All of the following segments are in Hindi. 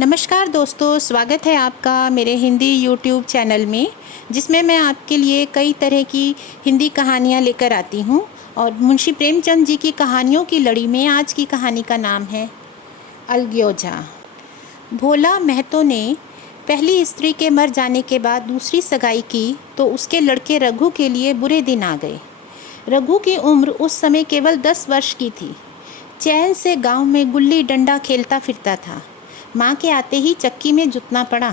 नमस्कार दोस्तों, स्वागत है आपका मेरे हिंदी यूट्यूब चैनल में, जिसमें मैं आपके लिए कई तरह की हिंदी कहानियाँ लेकर आती हूँ। और मुंशी प्रेमचंद जी की कहानियों की लड़ी में आज की कहानी का नाम है अलग्योजा। भोला महतो ने पहली स्त्री के मर जाने के बाद दूसरी सगाई की तो उसके लड़के रघु के लिए बुरे दिन आ गए। रघु की उम्र उस समय केवल 10 वर्ष की थी। चैन से गांव में गुल्ली डंडा खेलता फिरता था। माँ के आते ही चक्की में जुतना पड़ा।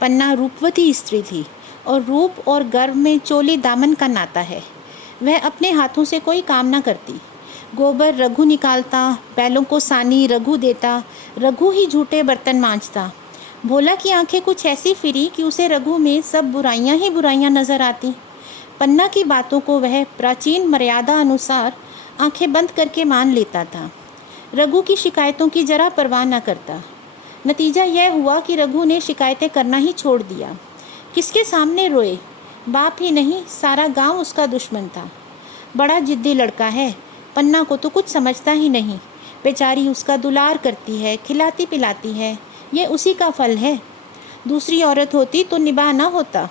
पन्ना रूपवती स्त्री थी और रूप और गर्व में चोली दामन का नाता है। वह अपने हाथों से कोई काम न करती। गोबर रघु निकालता, बैलों को सानी रघु देता, रघु ही झूठे बर्तन मांजता। भोला की आंखें कुछ ऐसी फिरी कि उसे रघु में सब बुराइयां ही बुराइयां नजर आती। पन्ना की बातों को वह प्राचीन मर्यादा अनुसार आंखें बंद करके मान लेता था। रघु की शिकायतों की जरा परवाह न करता। नतीजा यह हुआ कि रघु ने शिकायतें करना ही छोड़ दिया। किसके सामने रोए? बाप ही नहीं, सारा गांव उसका दुश्मन था। बड़ा जिद्दी लड़का है, पन्ना को तो कुछ समझता ही नहीं। बेचारी उसका दुलार करती है, खिलाती पिलाती है, ये उसी का फल है। दूसरी औरत होती तो निबाह ना होता।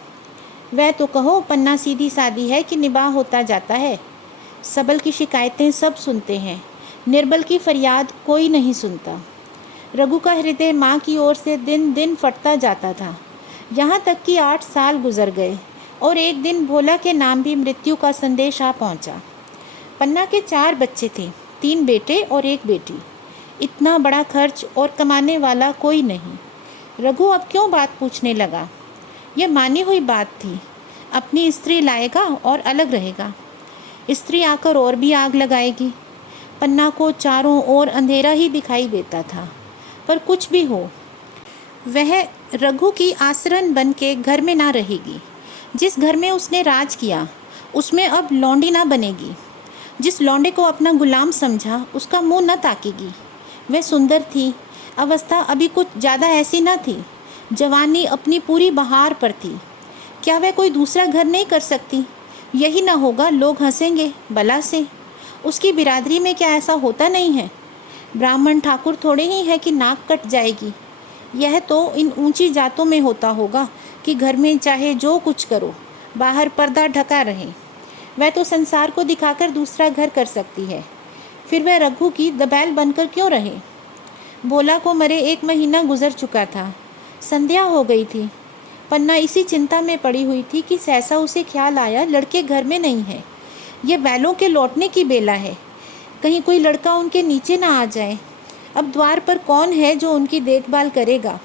वह तो कहो पन्ना सीधी सादी है कि निबाह होता जाता है। सबल की शिकायतें सब सुनते हैं, निर्बल की फरियाद कोई नहीं सुनता। रघु का हृदय माँ की ओर से दिन दिन फटता जाता था। यहाँ तक कि 8 साल गुजर गए और एक दिन भोला के नाम भी मृत्यु का संदेश आ पहुँचा। पन्ना के 4 बच्चे थे, 3 बेटे और 1 बेटी। इतना बड़ा खर्च और कमाने वाला कोई नहीं। रघु अब क्यों बात पूछने लगा? यह मानी हुई बात थी, अपनी स्त्री लाएगा और अलग रहेगा। स्त्री आकर और भी आग लगाएगी। पन्ना को चारों ओर अंधेरा ही दिखाई देता था। पर कुछ भी हो, वह रघु की आसरन बन के घर में ना रहेगी। जिस घर में उसने राज किया उसमें अब लौंडी ना बनेगी। जिस लौंडे को अपना गुलाम समझा उसका मुंह न ताकेगी। वह सुंदर थी, अवस्था अभी कुछ ज़्यादा ऐसी न थी, जवानी अपनी पूरी बहार पर थी। क्या वह कोई दूसरा घर नहीं कर सकती? यही ना होगा, लोग हंसेंगे बला से। उसकी बिरादरी में क्या ऐसा होता नहीं है? ब्राह्मण ठाकुर थोड़े ही है कि नाक कट जाएगी। यह तो इन ऊंची जातों में होता होगा कि घर में चाहे जो कुछ करो, बाहर पर्दा ढका रहे। वह तो संसार को दिखाकर दूसरा घर कर सकती है। फिर वह रघु की दबैल बनकर क्यों रहे? भोला को मरे 1 महीना गुजर चुका था। संध्या हो गई थी। पन्ना इसी चिंता में पड़ी हुई थी कि सहसा उसे ख्याल आया लड़के घर में नहीं है। यह बैलों के लौटने की बेला है, कहीं कोई लड़का उनके नीचे ना आ जाए। अब द्वार पर कौन है जो उनकी देखभाल करेगा?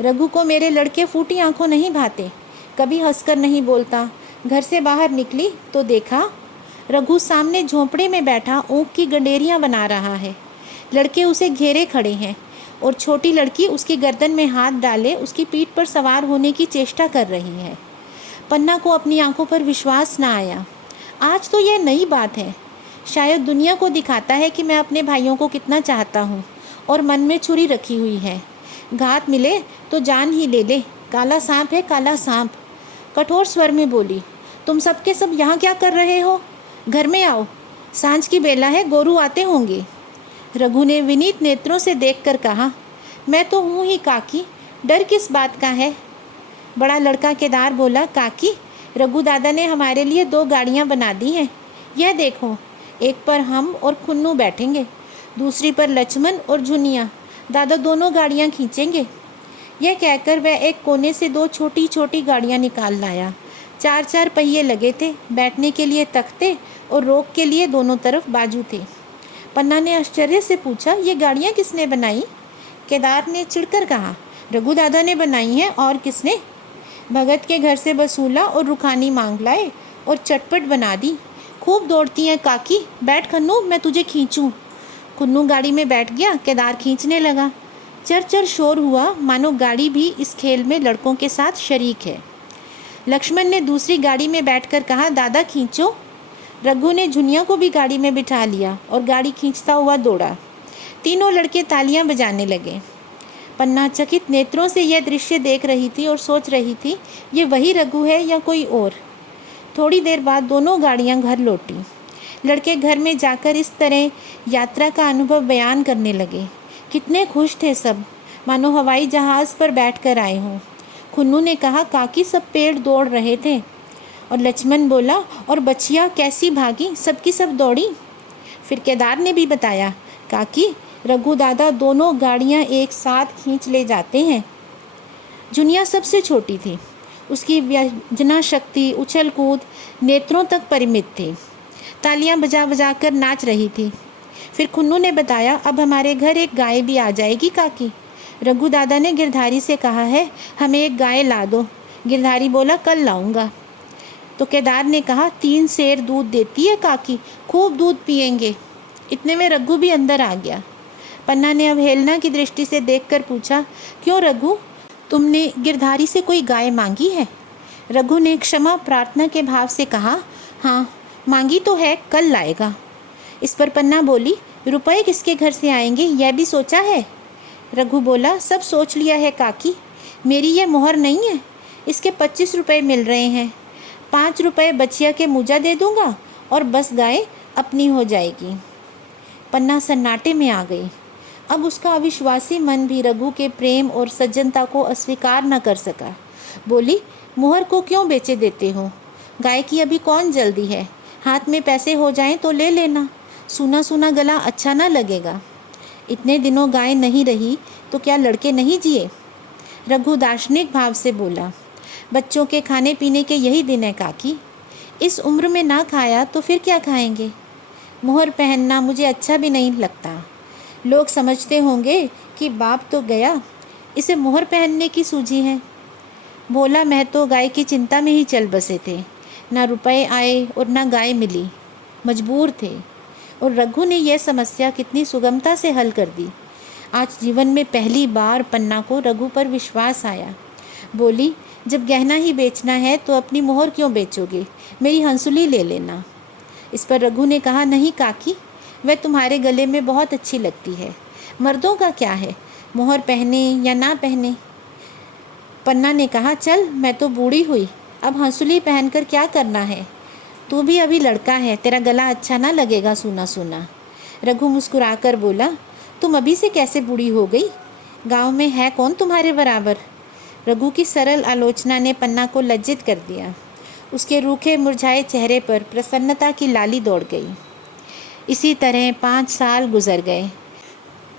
रघु को मेरे लड़के फूटी आंखों नहीं भाते, कभी हंसकर नहीं बोलता। घर से बाहर निकली तो देखा रघु सामने झोंपड़े में बैठा ऊँख की गंडेरियाँ बना रहा है। लड़के उसे घेरे खड़े हैं और छोटी लड़की उसकी गर्दन में हाथ डाले उसकी पीठ पर सवार होने की चेष्टा कर रही है। पन्ना को अपनी आंखों पर विश्वास ना आया। आज तो यह नई बात है। शायद दुनिया को दिखाता है कि मैं अपने भाइयों को कितना चाहता हूँ और मन में छुरी रखी हुई है। घात मिले तो जान ही ले ले। काला सांप है, काला सांप। कठोर स्वर में बोली, तुम सबके सब यहाँ क्या कर रहे हो? घर में आओ, सांझ की बेला है, गोरू आते होंगे। रघु ने विनीत नेत्रों से देखकर कहा, मैं तो हूँ ही काकी, डर किस बात का है? बड़ा लड़का केदार बोला, काकी, रघु दादा ने हमारे लिए 2 गाड़ियाँ बना दी हैं। यह देखो, एक पर हम और खुन्नू बैठेंगे, दूसरी पर लक्ष्मण और झुनिया। दादा दोनों गाड़ियाँ खींचेंगे। यह कहकर वह एक कोने से 2 छोटी छोटी गाड़ियाँ निकाल लाया। 4 पहिए लगे थे, बैठने के लिए तख्ते और रोक के लिए दोनों तरफ बाजू थे। पन्ना ने आश्चर्य से पूछा, ये गाड़ियाँ किसने बनाई? केदार ने चिढ़कर कहा, रघु दादा ने बनाई हैं, और किसने? भगत के घर से वसूला और रुखानी मांग लाए और चटपट बना दी। खूब दौड़ती हैं काकी, बैठ खन्नू, मैं तुझे खींचूं। खुन्नू गाड़ी में बैठ गया, केदार खींचने लगा। चर चर शोर हुआ, मानो गाड़ी भी इस खेल में लड़कों के साथ शरीक है। लक्ष्मण ने दूसरी गाड़ी में बैठकर कहा, दादा खींचो। रघु ने झुनिया को भी गाड़ी में बिठा लिया और गाड़ी खींचता हुआ दौड़ा। तीनों लड़के तालियां बजाने लगे। पन्ना चकित नेत्रों से यह दृश्य देख रही थी और सोच रही थी, ये वही रघु है या कोई और? थोड़ी देर बाद दोनों गाड़ियां घर लौटी। लड़के घर में जाकर इस तरह यात्रा का अनुभव बयान करने लगे। कितने खुश थे सब। मानो हवाई जहाज़ पर बैठकर आए हों। खुन्नू ने कहा, काकी सब पेड़ दौड़ रहे थे। और लक्ष्मण बोला, और बछिया कैसी भागी, सबकी सब दौड़ी। फिर केदार ने भी बताया, काकी रघु दादा दोनों गाड़ियाँ एक साथ खींच ले जाते हैं। जुनिया सबसे छोटी थी। उसकी व्यंजना शक्ति उछल कूद नेत्रों तक परिमित थी। तालियां बजा बजा कर नाच रही थी। फिर खुन्नू ने बताया, अब हमारे घर एक गाय भी आ जाएगी काकी। रघु दादा ने गिरधारी से कहा है, हमें एक गाय ला दो। गिरधारी बोला, कल लाऊंगा। तो केदार ने कहा, 3 सेर दूध देती है काकी, खूब दूध पिएंगे। इतने में रघु भी अंदर आ गया। पन्ना ने अवहेलना की दृष्टि से देखकर पूछा, क्यों रघु, तुमने गिरधारी से कोई गाय मांगी है? रघु ने क्षमा प्रार्थना के भाव से कहा, हाँ मांगी तो है, कल लाएगा। इस पर पन्ना बोली, रुपए किसके घर से आएंगे, यह भी सोचा है? रघु बोला, सब सोच लिया है काकी। मेरी यह मोहर नहीं है, इसके 25 रुपये मिल रहे हैं। 5 रुपये बचिया के मुजा दे दूंगा और बस गाय अपनी हो जाएगी। पन्ना सन्नाटे में आ गई। अब उसका अविश्वासी मन भी रघु के प्रेम और सज्जनता को अस्वीकार न कर सका। बोली, मुहर को क्यों बेचे देते हो? गाय की अभी कौन जल्दी है, हाथ में पैसे हो जाएं तो ले लेना। सूना सूना गला अच्छा ना लगेगा। इतने दिनों गाय नहीं रही तो क्या लड़के नहीं जिए? रघु दार्शनिक भाव से बोला, बच्चों के खाने पीने के यही दिन है काकी। इस उम्र में ना खाया तो फिर क्या खाएंगे? मुहर पहनना मुझे अच्छा भी नहीं लगता। लोग समझते होंगे कि बाप तो गया, इसे मुहर पहनने की सूझी है। बोला, मैं तो गाय की चिंता में ही चल बसे थे। ना रुपए आए और ना गाय मिली, मजबूर थे। और रघु ने यह समस्या कितनी सुगमता से हल कर दी। आज जीवन में पहली बार पन्ना को रघु पर विश्वास आया। बोली, जब गहना ही बेचना है तो अपनी मोहर क्यों बेचोगे, मेरी हंसुली ले लेना। इस पर रघु ने कहा, नहीं काकी, वह तुम्हारे गले में बहुत अच्छी लगती है। मर्दों का क्या है, मोहर पहने या ना पहने। पन्ना ने कहा, चल मैं तो बूढ़ी हुई, अब हंसुली पहनकर क्या करना है। तू भी अभी लड़का है, तेरा गला अच्छा ना लगेगा सूना सूना। रघु मुस्कुराकर बोला, तुम अभी से कैसे बूढ़ी हो गई, गांव में है कौन तुम्हारे बराबर। रघु की सरल आलोचना ने पन्ना को लज्जित कर दिया। उसके रूखे मुरझाए चेहरे पर प्रसन्नता की लाली दौड़ गई। इसी तरह 5 साल गुजर गए।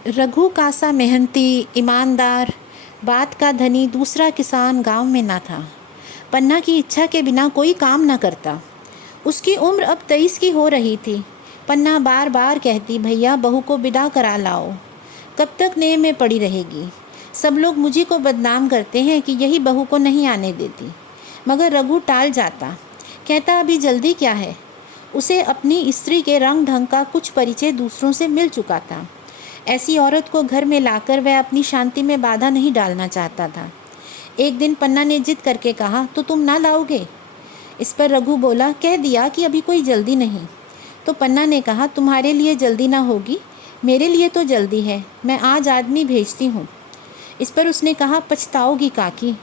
रघु का सा मेहनती, ईमानदार, बात का धनी दूसरा किसान गांव में ना था। पन्ना की इच्छा के बिना कोई काम न करता। उसकी उम्र अब 23 की हो रही थी। पन्ना बार बार कहती, भैया बहू को विदा करा लाओ, कब तक नेह में पड़ी रहेगी। सब लोग मुझी को बदनाम करते हैं कि यही बहू को नहीं आने देती। मगर रघु टाल जाता, कहता अभी जल्दी क्या है। उसे अपनी स्त्री के रंग ढंग का कुछ परिचय दूसरों से मिल चुका था। ऐसी औरत को घर में लाकर वह अपनी शांति में बाधा नहीं डालना चाहता था। एक दिन पन्ना ने जिद करके कहा, तो तुम ना लाओगे? इस पर रघु बोला, कह दिया कि अभी कोई जल्दी नहीं। तो पन्ना ने कहा, तुम्हारे लिए जल्दी ना होगी, मेरे लिए तो जल्दी है, मैं आज आदमी भेजती हूँ। इस पर उसने कहा, पछताओगी काकी,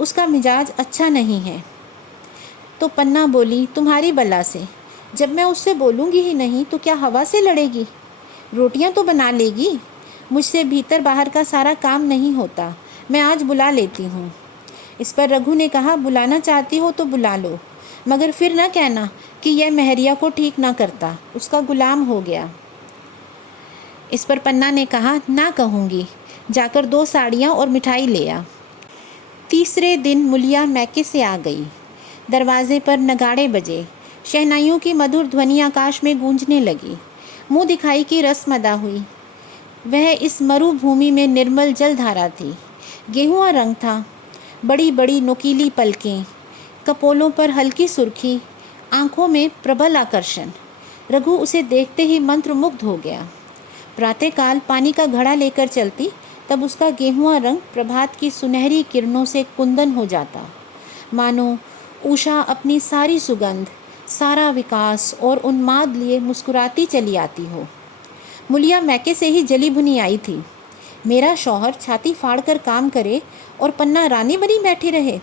उसका मिजाज अच्छा नहीं है। तो पन्ना बोली, तुम्हारी बला से, जब मैं उससे बोलूँगी ही नहीं तो क्या हवा से लड़ेगी? रोटियां तो बना लेगी, मुझसे भीतर बाहर का सारा काम नहीं होता, मैं आज बुला लेती हूँ। इस पर रघु ने कहा, बुलाना चाहती हो तो बुला लो, मगर फिर न कहना कि यह महरिया को ठीक ना करता, उसका गुलाम हो गया। इस पर पन्ना ने कहा, ना कहूँगी, जाकर 2 साड़ियाँ और मिठाई ले आ। तीसरे दिन मुलिया मैके से आ गई। दरवाजे पर नगाड़े बजे, शहनाइयों की मधुर ध्वनि आकाश में गूंजने लगी। मुँह दिखाई की रस्म अदा हुई। वह इस मरुभूमि में निर्मल जलधारा थी। गेहुआ रंग था, बड़ी बड़ी नुकीली पलकें, कपोलों पर हल्की सुर्खी, आँखों में प्रबल आकर्षण। रघु उसे देखते ही मंत्रमुग्ध हो गया। प्रातःकाल पानी का घड़ा लेकर चलती, तब उसका गेहुआ रंग प्रभात की सुनहरी किरणों से कुंदन हो जाता, मानो उषा अपनी सारी सुगंध, सारा विकास और उन्माद लिए मुस्कुराती चली आती हो। मुलिया मैके से ही जली भुनी आई थी। मेरा शौहर छाती फाड़कर काम करे और पन्ना रानी बनी बैठी रहे,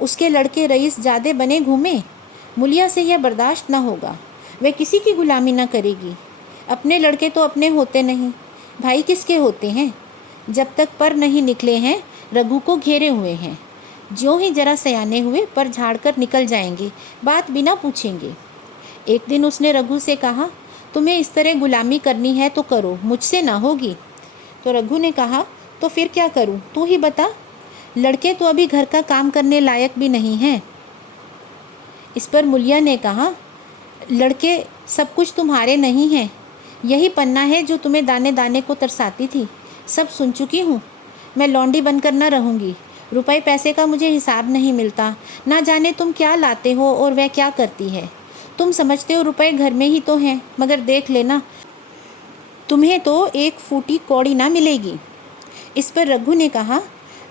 उसके लड़के रईस जादे बने घूमे। मुलिया से यह बर्दाश्त न होगा, वह किसी की गुलामी न करेगी। अपने लड़के तो अपने होते नहीं, भाई किसके होते हैं। जब तक पर नहीं निकले हैं रघु को घेरे हुए हैं। ज्यों ही जरा सयाने हुए पर झाड़कर निकल जाएंगे, बात बिना पूछेंगे। एक दिन उसने रघु से कहा, तुम्हें इस तरह गुलामी करनी है तो करो, मुझसे ना होगी। तो रघु ने कहा, तो फिर क्या करूं, तू ही बता। लड़के तो अभी घर का काम करने लायक भी नहीं हैं। इस पर मुलिया ने कहा, लड़के सब कुछ तुम्हारे नहीं हैं। यही पन्ना है जो तुम्हें दाने दाने को तरसाती थी। सब सुन चुकी हूँ। मैं लौंडी बनकर न रहूँगी। रुपए पैसे का मुझे हिसाब नहीं मिलता। ना जाने तुम क्या लाते हो और वह क्या करती है। तुम समझते हो रुपए घर में ही तो हैं, मगर देख लेना तुम्हें तो एक फूटी कौड़ी ना मिलेगी। इस पर रघु ने कहा,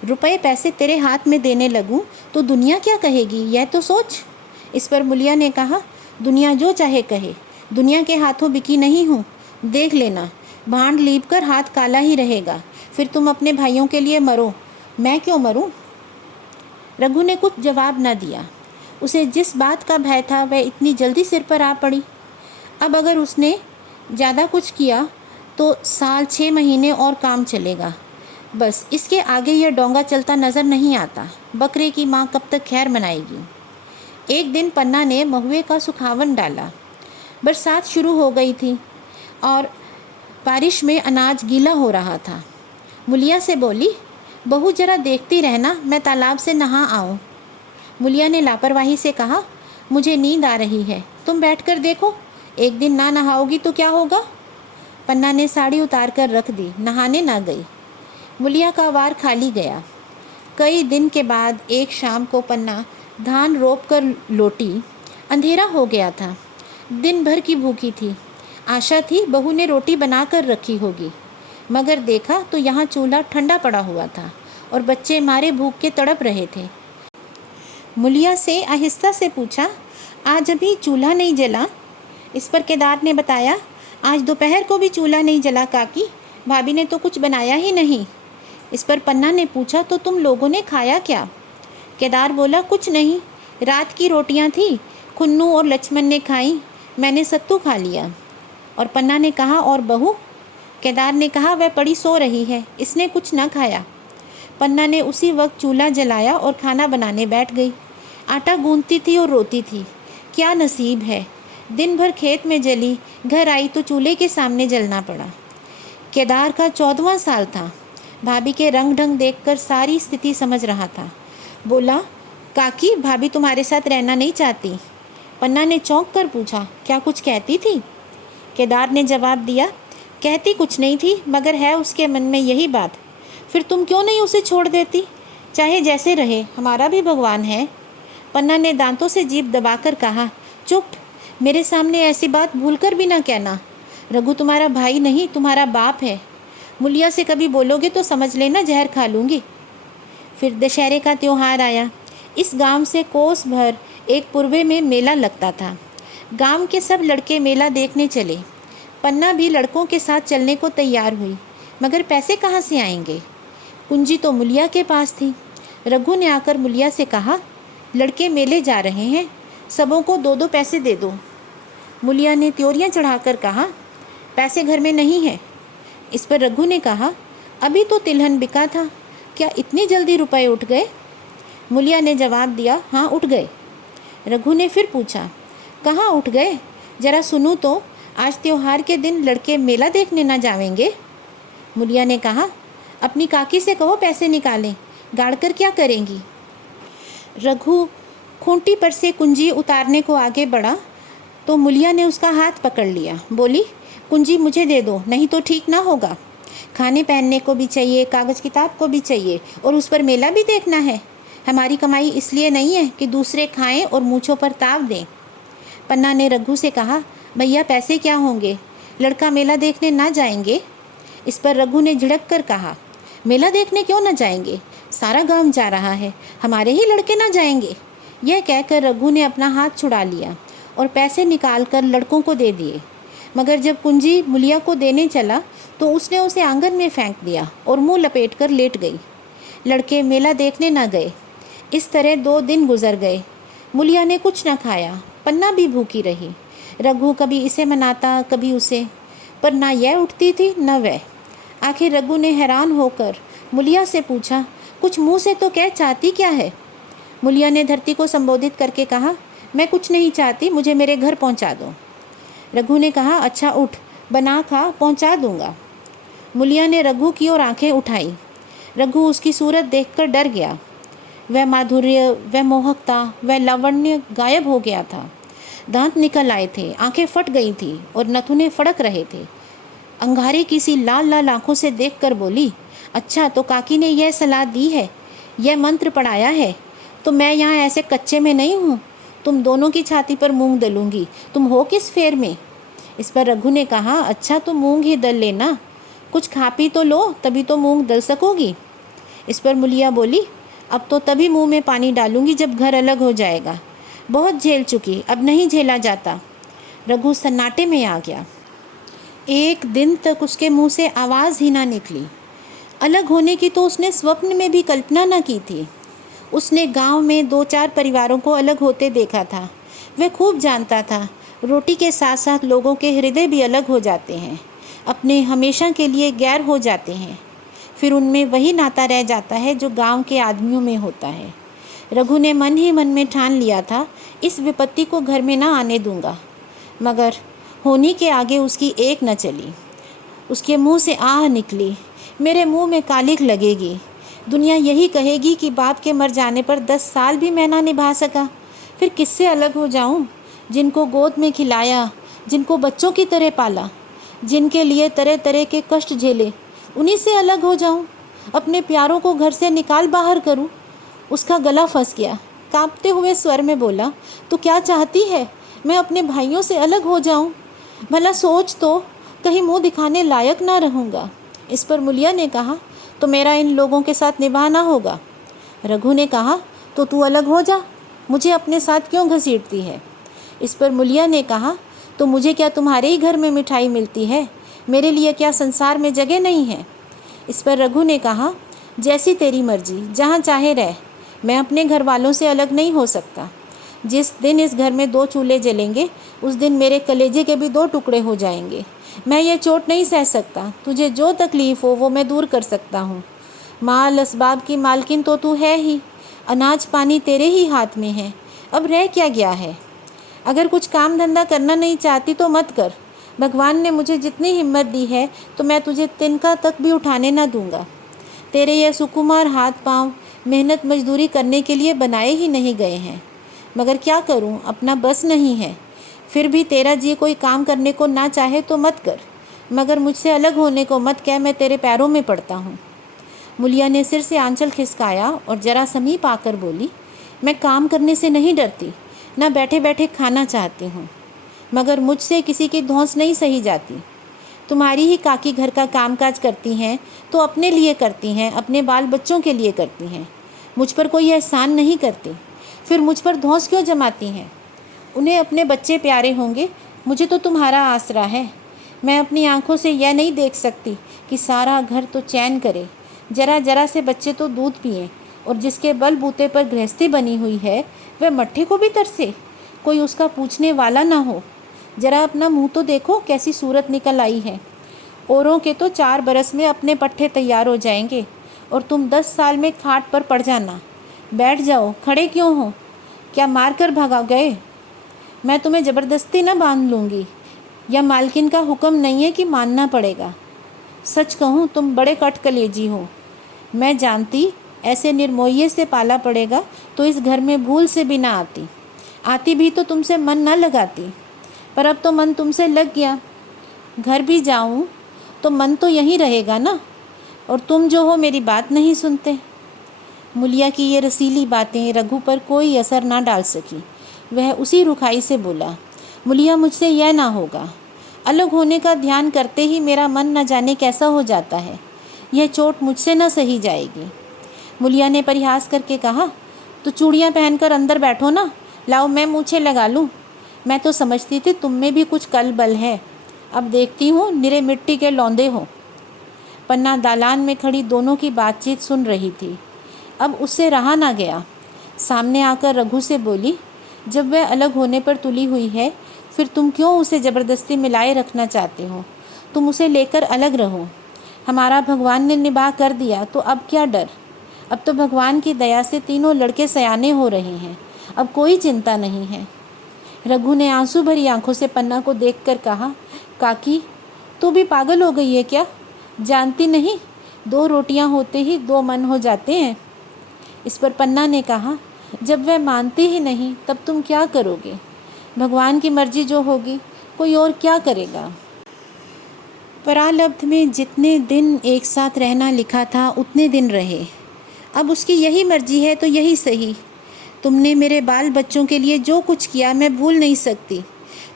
रुपए पैसे तेरे हाथ में देने लगूं तो दुनिया क्या कहेगी, यह तो सोच। इस पर मुलिया ने कहा, दुनिया जो चाहे कहे, दुनिया के हाथों बिकी नहीं हूँ। देख लेना भांड लीप कर हाथ काला ही रहेगा। फिर तुम अपने भाइयों के लिए मरो, मैं क्यों मरूं? रघु ने कुछ जवाब न दिया। उसे जिस बात का भय था वह इतनी जल्दी सिर पर आ पड़ी। अब अगर उसने ज़्यादा कुछ किया तो साल 6 महीने और काम चलेगा। बस इसके आगे यह डोंगा चलता नज़र नहीं आता। बकरे की माँ कब तक खैर मनाएगी। एक दिन पन्ना ने महुए का सुखावन डाला। बरसात शुरू हो गई थी और बारिश में अनाज गीला हो रहा था। मुलिया से बोली, बहू जरा देखती रहना, मैं तालाब से नहा आऊँ। मुलिया ने लापरवाही से कहा, मुझे नींद आ रही है, तुम बैठकर देखो। एक दिन ना नहाओगी तो क्या होगा। पन्ना ने साड़ी उतार कर रख दी, नहाने ना गई। मुलिया का वार खाली गया। कई दिन के बाद एक शाम को पन्ना धान रोप कर लौटी। अंधेरा हो गया था। दिन भर की भूखी थी। आशा थी बहू ने रोटी बना कर रखी होगी, मगर देखा तो यहाँ चूल्हा ठंडा पड़ा हुआ था और बच्चे मारे भूख के तड़प रहे थे। मुलिया से आहिस्ता से पूछा, आज अभी चूल्हा नहीं जला? इस पर केदार ने बताया, आज दोपहर को भी चूल्हा नहीं जला काकी, भाभी ने तो कुछ बनाया ही नहीं। इस पर पन्ना ने पूछा, तो तुम लोगों ने खाया क्या? केदार बोला, कुछ नहीं, रात की रोटियां थी, खुन्नू और लक्ष्मण ने खाई, मैंने सत्तू खा लिया। और पन्ना ने कहा, और बहू? केदार ने कहा, वह पड़ी सो रही है, इसने कुछ न खाया। पन्ना ने उसी वक्त चूल्हा जलाया और खाना बनाने बैठ गई। आटा गूंथती थी और रोती थी, क्या नसीब है। दिन भर खेत में जली, घर आई तो चूल्हे के सामने जलना पड़ा। केदार का 14वां साल था। भाभी के रंग ढंग देखकर सारी स्थिति समझ रहा था। बोला, काकी भाभी तुम्हारे साथ रहना नहीं चाहती। पन्ना ने चौंक कर पूछा, क्या कुछ कहती थी? केदार ने जवाब दिया, कहती कुछ नहीं थी, मगर है उसके मन में यही बात। फिर तुम क्यों नहीं उसे छोड़ देती? चाहे जैसे रहे, हमारा भी भगवान है। पन्ना ने दांतों से जीभ दबाकर कहा, चुप, मेरे सामने ऐसी बात भूलकर भी ना कहना। रघु तुम्हारा भाई नहीं, तुम्हारा बाप है। मुलिया से कभी बोलोगे तो समझ लेना जहर खा लूँगी। फिर दशहरे का त्यौहार आया। इस गांव से कोस भर एक पूर्वे में मेला लगता था। गांव के सब लड़के मेला देखने चले। पन्ना भी लड़कों के साथ चलने को तैयार हुई, मगर पैसे कहाँ से आएंगे? कुंजी तो मुलिया के पास थी। रघु ने आकर मुलिया से कहा, लड़के मेले जा रहे हैं, सबों को 2-2 पैसे दे दो। मुलिया ने त्योरियां चढ़ाकर कहा, पैसे घर में नहीं है। इस पर रघु ने कहा, अभी तो तिलहन बिका था, क्या इतनी जल्दी रुपए उठ गए? मुलिया ने जवाब दिया, हाँ उठ गए। रघु ने फिर पूछा, कहाँ उठ गए, जरा सुनूं तो। आज त्योहार के दिन लड़के मेला देखने ना जावेंगे? मुलिया ने कहा, अपनी काकी से कहो पैसे निकालें, गाड़कर क्या करेंगी? रघु खूंटी पर से कुंजी उतारने को आगे बढ़ा तो मुलिया ने उसका हाथ पकड़ लिया। बोली, कुंजी मुझे दे दो, नहीं तो ठीक ना होगा। खाने पहनने को भी चाहिए, कागज़ किताब को भी चाहिए, और उस पर मेला भी देखना है। हमारी कमाई इसलिए नहीं है कि दूसरे खाएं और मूँछों पर ताव दें। पन्ना ने रघु से कहा, भैया पैसे क्या होंगे, लड़का मेला देखने ना जाएंगे? इस पर रघु ने झिड़क कर कहा, मेला देखने क्यों ना जाएंगे, सारा गांव जा रहा है, हमारे ही लड़के ना जाएंगे? यह कहकर रघु ने अपना हाथ छुड़ा लिया और पैसे निकालकर लड़कों को दे दिए। मगर जब कुंजी मुलिया को देने चला तो उसने उसे आंगन में फेंक दिया और मुंह लपेट कर लेट गई। लड़के मेला देखने न गए। इस तरह 2 दिन गुजर गए। मुलिया ने कुछ न खाया, पन्ना भी भूखी रही। रघु कभी इसे मनाता कभी उसे, पर ना यह उठती थी न वह। आखिर रघु ने हैरान होकर मुलिया से पूछा, कुछ मुंह से तो कह, चाहती क्या है? मुलिया ने धरती को संबोधित करके कहा, मैं कुछ नहीं चाहती, मुझे मेरे घर पहुंचा दो। रघु ने कहा, अच्छा उठ, बना खा, पहुंचा दूंगा। मुलिया ने रघु की ओर आंखें उठाई। रघु उसकी सूरत देखकर डर गया। वह माधुर्य, वह मोहकता, वह लावण्य गायब हो गया था। दांत निकल आए थे, आंखें फट गई थी और नथुने फड़क रहे थे। अंगारे की सी लाल लाल आंखों से देखकर बोली, अच्छा तो काकी ने यह सलाह दी है, यह मंत्र पढ़ाया है, तो मैं यहाँ ऐसे कच्चे में नहीं हूँ। तुम दोनों की छाती पर मूंग दलूंगी। तुम हो किस फेर में? इस पर रघु ने कहा, अच्छा तो मूंग ही दल लेना, कुछ खा पी तो लो, तभी तो मूंग दल सकोगी। इस पर मुलिया बोली, अब तो तभी मुंह में पानी डालूंगी जब घर अलग हो जाएगा। बहुत झेल चुकी, अब नहीं झेला जाता। रघु सन्नाटे में आ गया। एक दिन तक उसके मुंह से आवाज़ ही ना निकली। अलग होने की तो उसने स्वप्न में भी कल्पना न की थी। उसने गांव में 2-4 परिवारों को अलग होते देखा था। वह खूब जानता था, रोटी के साथ साथ लोगों के हृदय भी अलग हो जाते हैं, अपने हमेशा के लिए गैर हो जाते हैं। फिर उनमें वही नाता रह जाता है जो गांव के आदमियों में होता है। रघु ने मन ही मन में ठान लिया था, इस विपत्ति को घर में ना आने दूंगा। मगर होनी के आगे उसकी एक न चली। उसके मुंह से आह निकली, मेरे मुंह में कालिख लगेगी। दुनिया यही कहेगी कि बाप के मर जाने पर 10 साल भी मैं ना निभा सका। फिर किससे अलग हो जाऊं? जिनको गोद में खिलाया, जिनको बच्चों की तरह पाला, जिनके लिए तरह तरह के कष्ट झेले, उन्हीं से अलग हो जाऊं? अपने प्यारों को घर से निकाल बाहर करूं? उसका गला फंस गया। कांपते हुए स्वर में बोला, तो क्या चाहती है? मैं अपने भाइयों से अलग हो जाऊं? भला सोच तो, कहीं मुंह दिखाने लायक ना रहूँगा। इस पर मुलिया ने कहा, तो मेरा इन लोगों के साथ निभाना होगा। रघु ने कहा, तो तू अलग हो जा, मुझे अपने साथ क्यों घसीटती है? इस पर मुलिया ने कहा, तो मुझे क्या तुम्हारे ही घर में मिठाई मिलती है? मेरे लिए क्या संसार में जगह नहीं है? इस पर रघु ने कहा, जैसी तेरी मर्जी, जहाँ चाहे रह, मैं अपने घर वालों से अलग नहीं हो सकता। जिस दिन इस घर में 2 चूल्हे जलेंगे, उस दिन मेरे कलेजे के भी 2 टुकड़े हो जाएंगे। मैं ये चोट नहीं सह सकता। तुझे जो तकलीफ़ हो वो मैं दूर कर सकता हूँ। माल असबाब की मालकिन तो तू है ही, अनाज पानी तेरे ही हाथ में है। अब रह क्या गया है? अगर कुछ काम धंधा करना नहीं चाहती तो मत कर। भगवान ने मुझे जितनी हिम्मत दी है तो मैं तुझे तिनका तक भी उठाने ना दूंगा। तेरे यह सुकुमार हाथ पाँव मेहनत मजदूरी करने के लिए बनाए ही नहीं गए हैं। मगर क्या करूं, अपना बस नहीं है। फिर भी तेरा जी कोई काम करने को ना चाहे तो मत कर, मगर मुझसे अलग होने को मत कह, मैं तेरे पैरों में पड़ता हूँ। मुलिया ने सिर से आंचल खिसकाया और जरा समीप आकर बोली, मैं काम करने से नहीं डरती, ना बैठे बैठे खाना चाहती हूँ, मगर मुझसे किसी की धौंस नहीं सही जाती। तुम्हारी ही काकी घर का कामकाज करती हैं तो अपने लिए करती हैं, अपने बाल बच्चों के लिए करती हैं, मुझ पर कोई एहसान नहीं करती। फिर मुझ पर धौंस क्यों जमाती हैं? उन्हें अपने बच्चे प्यारे होंगे, मुझे तो तुम्हारा आसरा है। मैं अपनी आंखों से यह नहीं देख सकती कि सारा घर तो चैन करे, जरा जरा से बच्चे तो दूध पिएं, और जिसके बल बूते पर गृहस्थी बनी हुई है वह मट्ठे को भी तरसे, कोई उसका पूछने वाला ना हो। जरा अपना मुंह तो देखो, कैसी सूरत निकल आई है। औरों के तो 4 बरस में अपने पट्टे तैयार हो जाएंगे और तुम 10 साल में खाट पर पड़ जाना। बैठ जाओ, खड़े क्यों हो? क्या मार कर भगा गए? मैं तुम्हें ज़बरदस्ती न बांध लूँगी, या मालकिन का हुक्म नहीं है कि मानना पड़ेगा। सच कहूँ तुम बड़े कटकलेजी हो। मैं जानती ऐसे निर्मोहिये से पाला पड़ेगा तो इस घर में भूल से भी ना आती भी तो तुमसे मन न लगाती, पर अब तो मन तुमसे लग गया। घर भी जाऊँ तो मन तो यहीं रहेगा ना, और तुम जो हो मेरी बात नहीं सुनते। मुलिया की ये रसीली बातें रघु पर कोई असर ना डाल सकी। वह उसी रुखाई से बोला, मुलिया मुझसे यह ना होगा। अलग होने का ध्यान करते ही मेरा मन न जाने कैसा हो जाता है। यह चोट मुझसे न सही जाएगी। मुलिया ने परिहास करके कहा, तो चूड़ियाँ पहनकर अंदर बैठो ना, लाओ मैं मूछें लगा लूँ। मैं तो समझती थी तुम में भी कुछ कल बल है, अब देखती हूँ निरे मिट्टी के लौंदे हो। पन्ना दालान में खड़ी दोनों की बातचीत सुन रही थी। अब उससे रहा ना गया। सामने आकर रघु से बोली, जब वह अलग होने पर तुली हुई है, फिर तुम क्यों उसे ज़बरदस्ती मिलाए रखना चाहते हो? तुम उसे लेकर अलग रहो। हमारा भगवान ने निभा कर दिया तो अब क्या डर। अब तो भगवान की दया से तीनों लड़के सयाने हो रहे हैं, अब कोई चिंता नहीं है। रघु ने आंसू भरी आंखों से पन्ना को देखकर कहा, काकी तू भी पागल हो गई है क्या? जानती नहीं, 2 रोटियां होते ही 2 मन हो जाते हैं। इस पर पन्ना ने कहा, जब वह मानती ही नहीं तब तुम क्या करोगे? भगवान की मर्जी जो होगी, कोई और क्या करेगा। प्रारब्ध में जितने दिन एक साथ रहना लिखा था उतने दिन रहे। अब उसकी यही मर्जी है तो यही सही। तुमने मेरे बाल बच्चों के लिए जो कुछ किया मैं भूल नहीं सकती।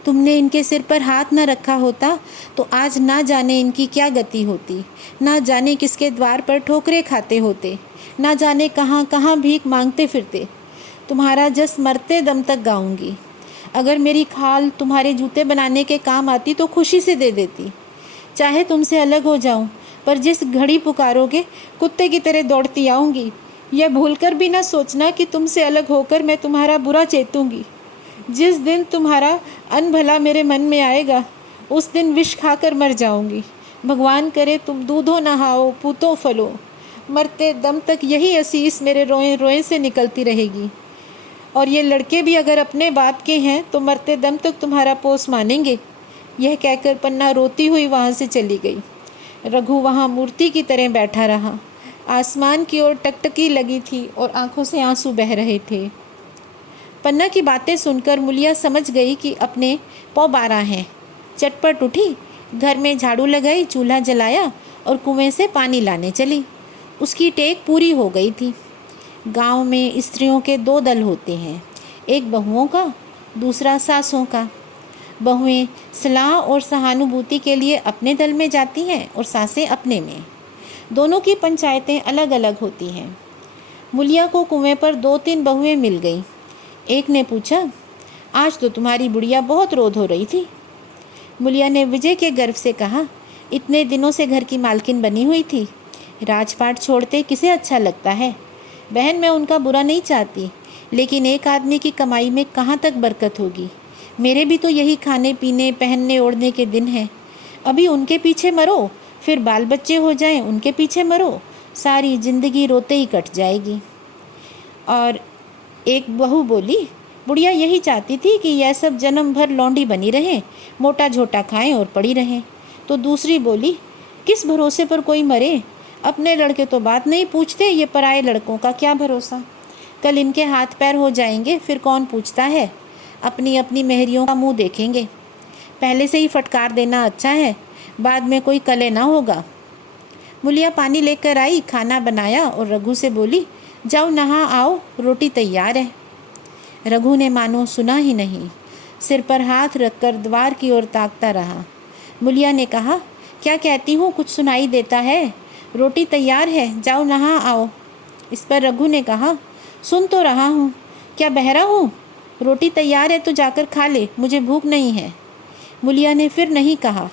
तुमने इनके सिर पर हाथ न रखा होता तो आज ना जाने इनकी क्या गति होती, ना जाने किसके द्वार पर ठोकरे खाते होते, ना जाने कहाँ कहाँ भीख मांगते फिरते। तुम्हारा जस मरते दम तक गाऊंगी। अगर मेरी खाल तुम्हारे जूते बनाने के काम आती तो खुशी से दे देती। चाहे तुमसे अलग हो जाऊं, पर जिस घड़ी पुकारोगे कुत्ते की तरह दौड़ती आऊँगी। यह भूलकर भी न सोचना कि तुमसे अलग होकर मैं तुम्हारा बुरा चेतूंगी। जिस दिन तुम्हारा अनभला मेरे मन में आएगा उस दिन विष खाकर मर जाऊंगी। भगवान करे तुम दूधो नहाओ पूतो फलो। मरते दम तक यही असीस मेरे रोए रोए से निकलती रहेगी। और ये लड़के भी अगर अपने बाप के हैं तो मरते दम तक तुम्हारा पोस मानेंगे। यह कहकर पन्ना रोती हुई वहाँ से चली गई। रघु वहाँ मूर्ति की तरह बैठा रहा। आसमान की ओर टकटकी लगी थी और आंखों से आंसू बह रहे थे। पन्ना की बातें सुनकर मुलिया समझ गई कि अपने पौ 12 हैं। चटपट उठी, घर में झाड़ू लगाई, चूल्हा जलाया और कुएं से पानी लाने चली। उसकी टेक पूरी हो गई थी। गांव में स्त्रियों के 2 दल होते हैं, एक बहुओं का, दूसरा सासों का। बहुएं सलाह और सहानुभूति के लिए अपने दल में जाती हैं और सासें अपने में। दोनों की पंचायतें अलग अलग होती हैं। मुलिया को कुएं पर 2-3 बहुएं मिल गईं। एक ने पूछा, आज तो तुम्हारी बुढ़िया बहुत रोध हो रही थी। मुलिया ने विजय के गर्व से कहा, इतने दिनों से घर की मालकिन बनी हुई थी, राजपाट छोड़ते किसे अच्छा लगता है। बहन, मैं उनका बुरा नहीं चाहती, लेकिन एक आदमी की कमाई में कहाँ तक बरकत होगी। मेरे भी तो यही खाने पीने पहनने ओढ़ने के दिन हैं। अभी उनके पीछे मरो, फिर बाल बच्चे हो जाएं, उनके पीछे मरो, सारी जिंदगी रोते ही कट जाएगी। और एक बहू बोली, बुढ़िया यही चाहती थी कि यह सब जन्म भर लौंडी बनी रहें, मोटा झोटा खाएं और पड़ी रहें। तो दूसरी बोली, किस भरोसे पर कोई मरे। अपने लड़के तो बात नहीं पूछते, ये पराए लड़कों का क्या भरोसा। कल इनके हाथ पैर हो जाएंगे, फिर कौन पूछता है। अपनी अपनी मेहरियों का मुंह देखेंगे। पहले से ही फटकार देना अच्छा है, बाद में कोई कले ना होगा। मुलिया पानी लेकर आई, खाना बनाया और रघु से बोली, जाओ नहा आओ, रोटी तैयार है। रघु ने मानो सुना ही नहीं, सिर पर हाथ रखकर द्वार की ओर ताकता रहा। मुलिया ने कहा, क्या कहती हूँ, कुछ सुनाई देता है। रोटी तैयार है, जाओ नहा आओ। इस पर रघु ने कहा, सुन तो रहा हूँ, क्या बहरा हूँ। रोटी तैयार है तो जाकर खा ले, मुझे भूख नहीं है। मुलिया ने फिर नहीं कहा।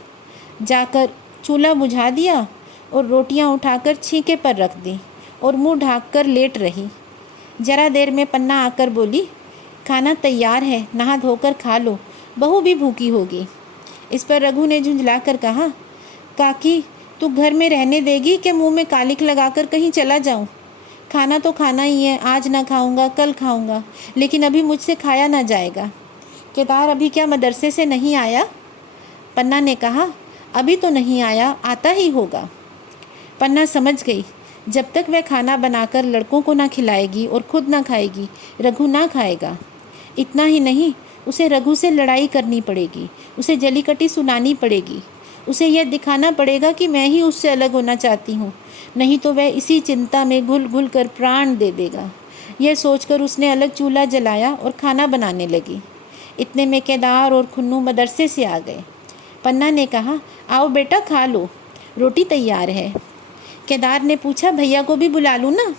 जाकर चूल्हा बुझा दिया और रोटियां उठाकर छींके पर रख दी और मुंह ढाँककर लेट रही। जरा देर में पन्ना आकर बोली, खाना तैयार है, नहा धोकर खा लो, बहू भी भूखी होगी। इस पर रघु ने झुंझलाकर कहा, काकी तू घर में रहने देगी कि मुंह में कालिक लगाकर कहीं चला जाऊं। खाना तो खाना ही है, आज ना खाऊंगा कल खाऊंगा, लेकिन अभी मुझसे खाया ना जाएगा। केदार अभी क्या मदरसे से नहीं आया। पन्ना ने कहा, अभी तो नहीं आया, आता ही होगा। पन्ना समझ गई, जब तक वह खाना बनाकर लड़कों को ना खिलाएगी और खुद ना खाएगी, रघु ना खाएगा। इतना ही नहीं, उसे रघु से लड़ाई करनी पड़ेगी, उसे जली कटी सुनानी पड़ेगी, उसे यह दिखाना पड़ेगा कि मैं ही उससे अलग होना चाहती हूँ, नहीं तो वह इसी चिंता में घुल घुल कर प्राण दे देगा। यह सोचकर उसने अलग चूल्हा जलाया और खाना बनाने लगी। इतने में केदार और खुन्नू मदरसे से आ गए। पन्ना ने कहा, आओ बेटा खा लो, रोटी तैयार है। केदार ने पूछा, भैया को भी बुला लूँ ना।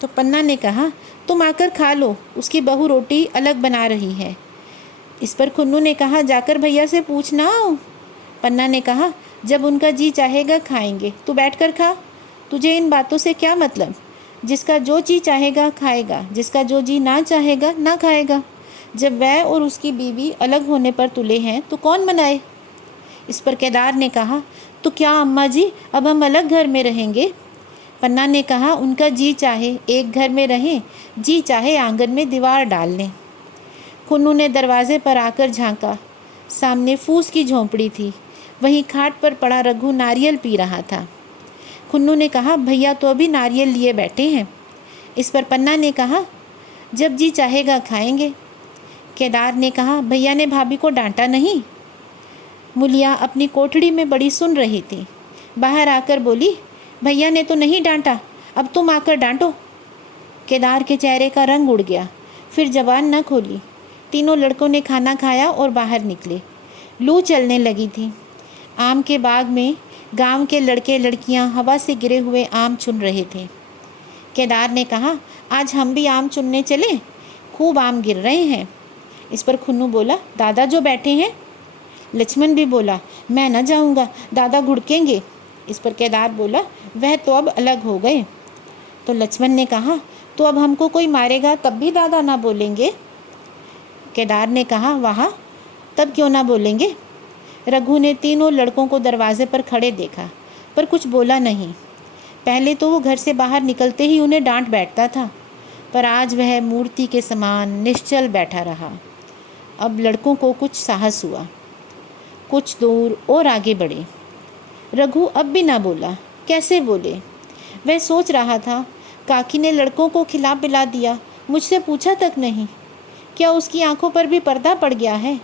तो पन्ना ने कहा, तुम आकर खा लो, उसकी बहू रोटी अलग बना रही है। इस पर खुन्नू ने कहा, जाकर भैया से पूछना आओ। पन्ना ने कहा, जब उनका जी चाहेगा खाएंगे, तू बैठकर खा, तुझे इन बातों से क्या मतलब। जिसका जो जी चाहेगा खाएगा, जिसका जो जी ना चाहेगा ना खाएगा। जब वह और उसकी बीवी अलग होने पर तुले हैं तो कौन मनाए। इस पर केदार ने कहा, तो क्या अम्मा जी अब हम अलग घर में रहेंगे? पन्ना ने कहा, उनका जी चाहे एक घर में रहें, जी चाहे आंगन में दीवार डाल लें। खुन्नू ने दरवाजे पर आकर झांका। सामने फूस की झोंपड़ी थी। वहीं खाट पर पड़ा रघु नारियल पी रहा था। खुन्नू ने कहा, भैया तो अभी नारियल लिए बैठे हैं। इस पर पन्ना ने कहा, जब जी चाहेगा खाएंगे। केदार ने कहा, भैया ने भाभी को डांटा नहीं? मुलिया अपनी कोठड़ी में बड़ी सुन रही थी। बाहर आकर बोली, भैया ने तो नहीं डांटा, अब तुम आकर डांटो। केदार के चेहरे का रंग उड़ गया, फिर जबान न खोली। तीनों लड़कों ने खाना खाया और बाहर निकले। लू चलने लगी थी। आम के बाग में गांव के लड़के लड़कियां हवा से गिरे हुए आम चुन रहे थे। केदार ने कहा, आज हम भी आम चुनने चले, खूब आम गिर रहे हैं। इस पर खुन्नू बोला, दादा जो बैठे हैं। लक्ष्मण भी बोला, मैं न जाऊंगा, दादा घुड़केंगे। इस पर केदार बोला, वह तो अब अलग हो गए। तो लक्ष्मण ने कहा, तो अब हमको कोई मारेगा तब भी दादा ना बोलेंगे? केदार ने कहा, वाह, तब क्यों ना बोलेंगे? रघु ने तीनों लड़कों को दरवाजे पर खड़े देखा, पर कुछ बोला नहीं। पहले तो वो घर से बाहर निकलते ही उन्हें डांट बैठता था, पर आज वह मूर्ति के समान निश्चल बैठा रहा। अब लड़कों को कुछ साहस हुआ। कुछ दूर और आगे बढ़े। रघु अब भी ना बोला। कैसे बोले? वह सोच रहा था, काकी ने लड़कों को खिला पिला दिया, मुझसे पूछा तक नहीं। क्या उसकी आंखों पर भी पर्दा पड़ गया है?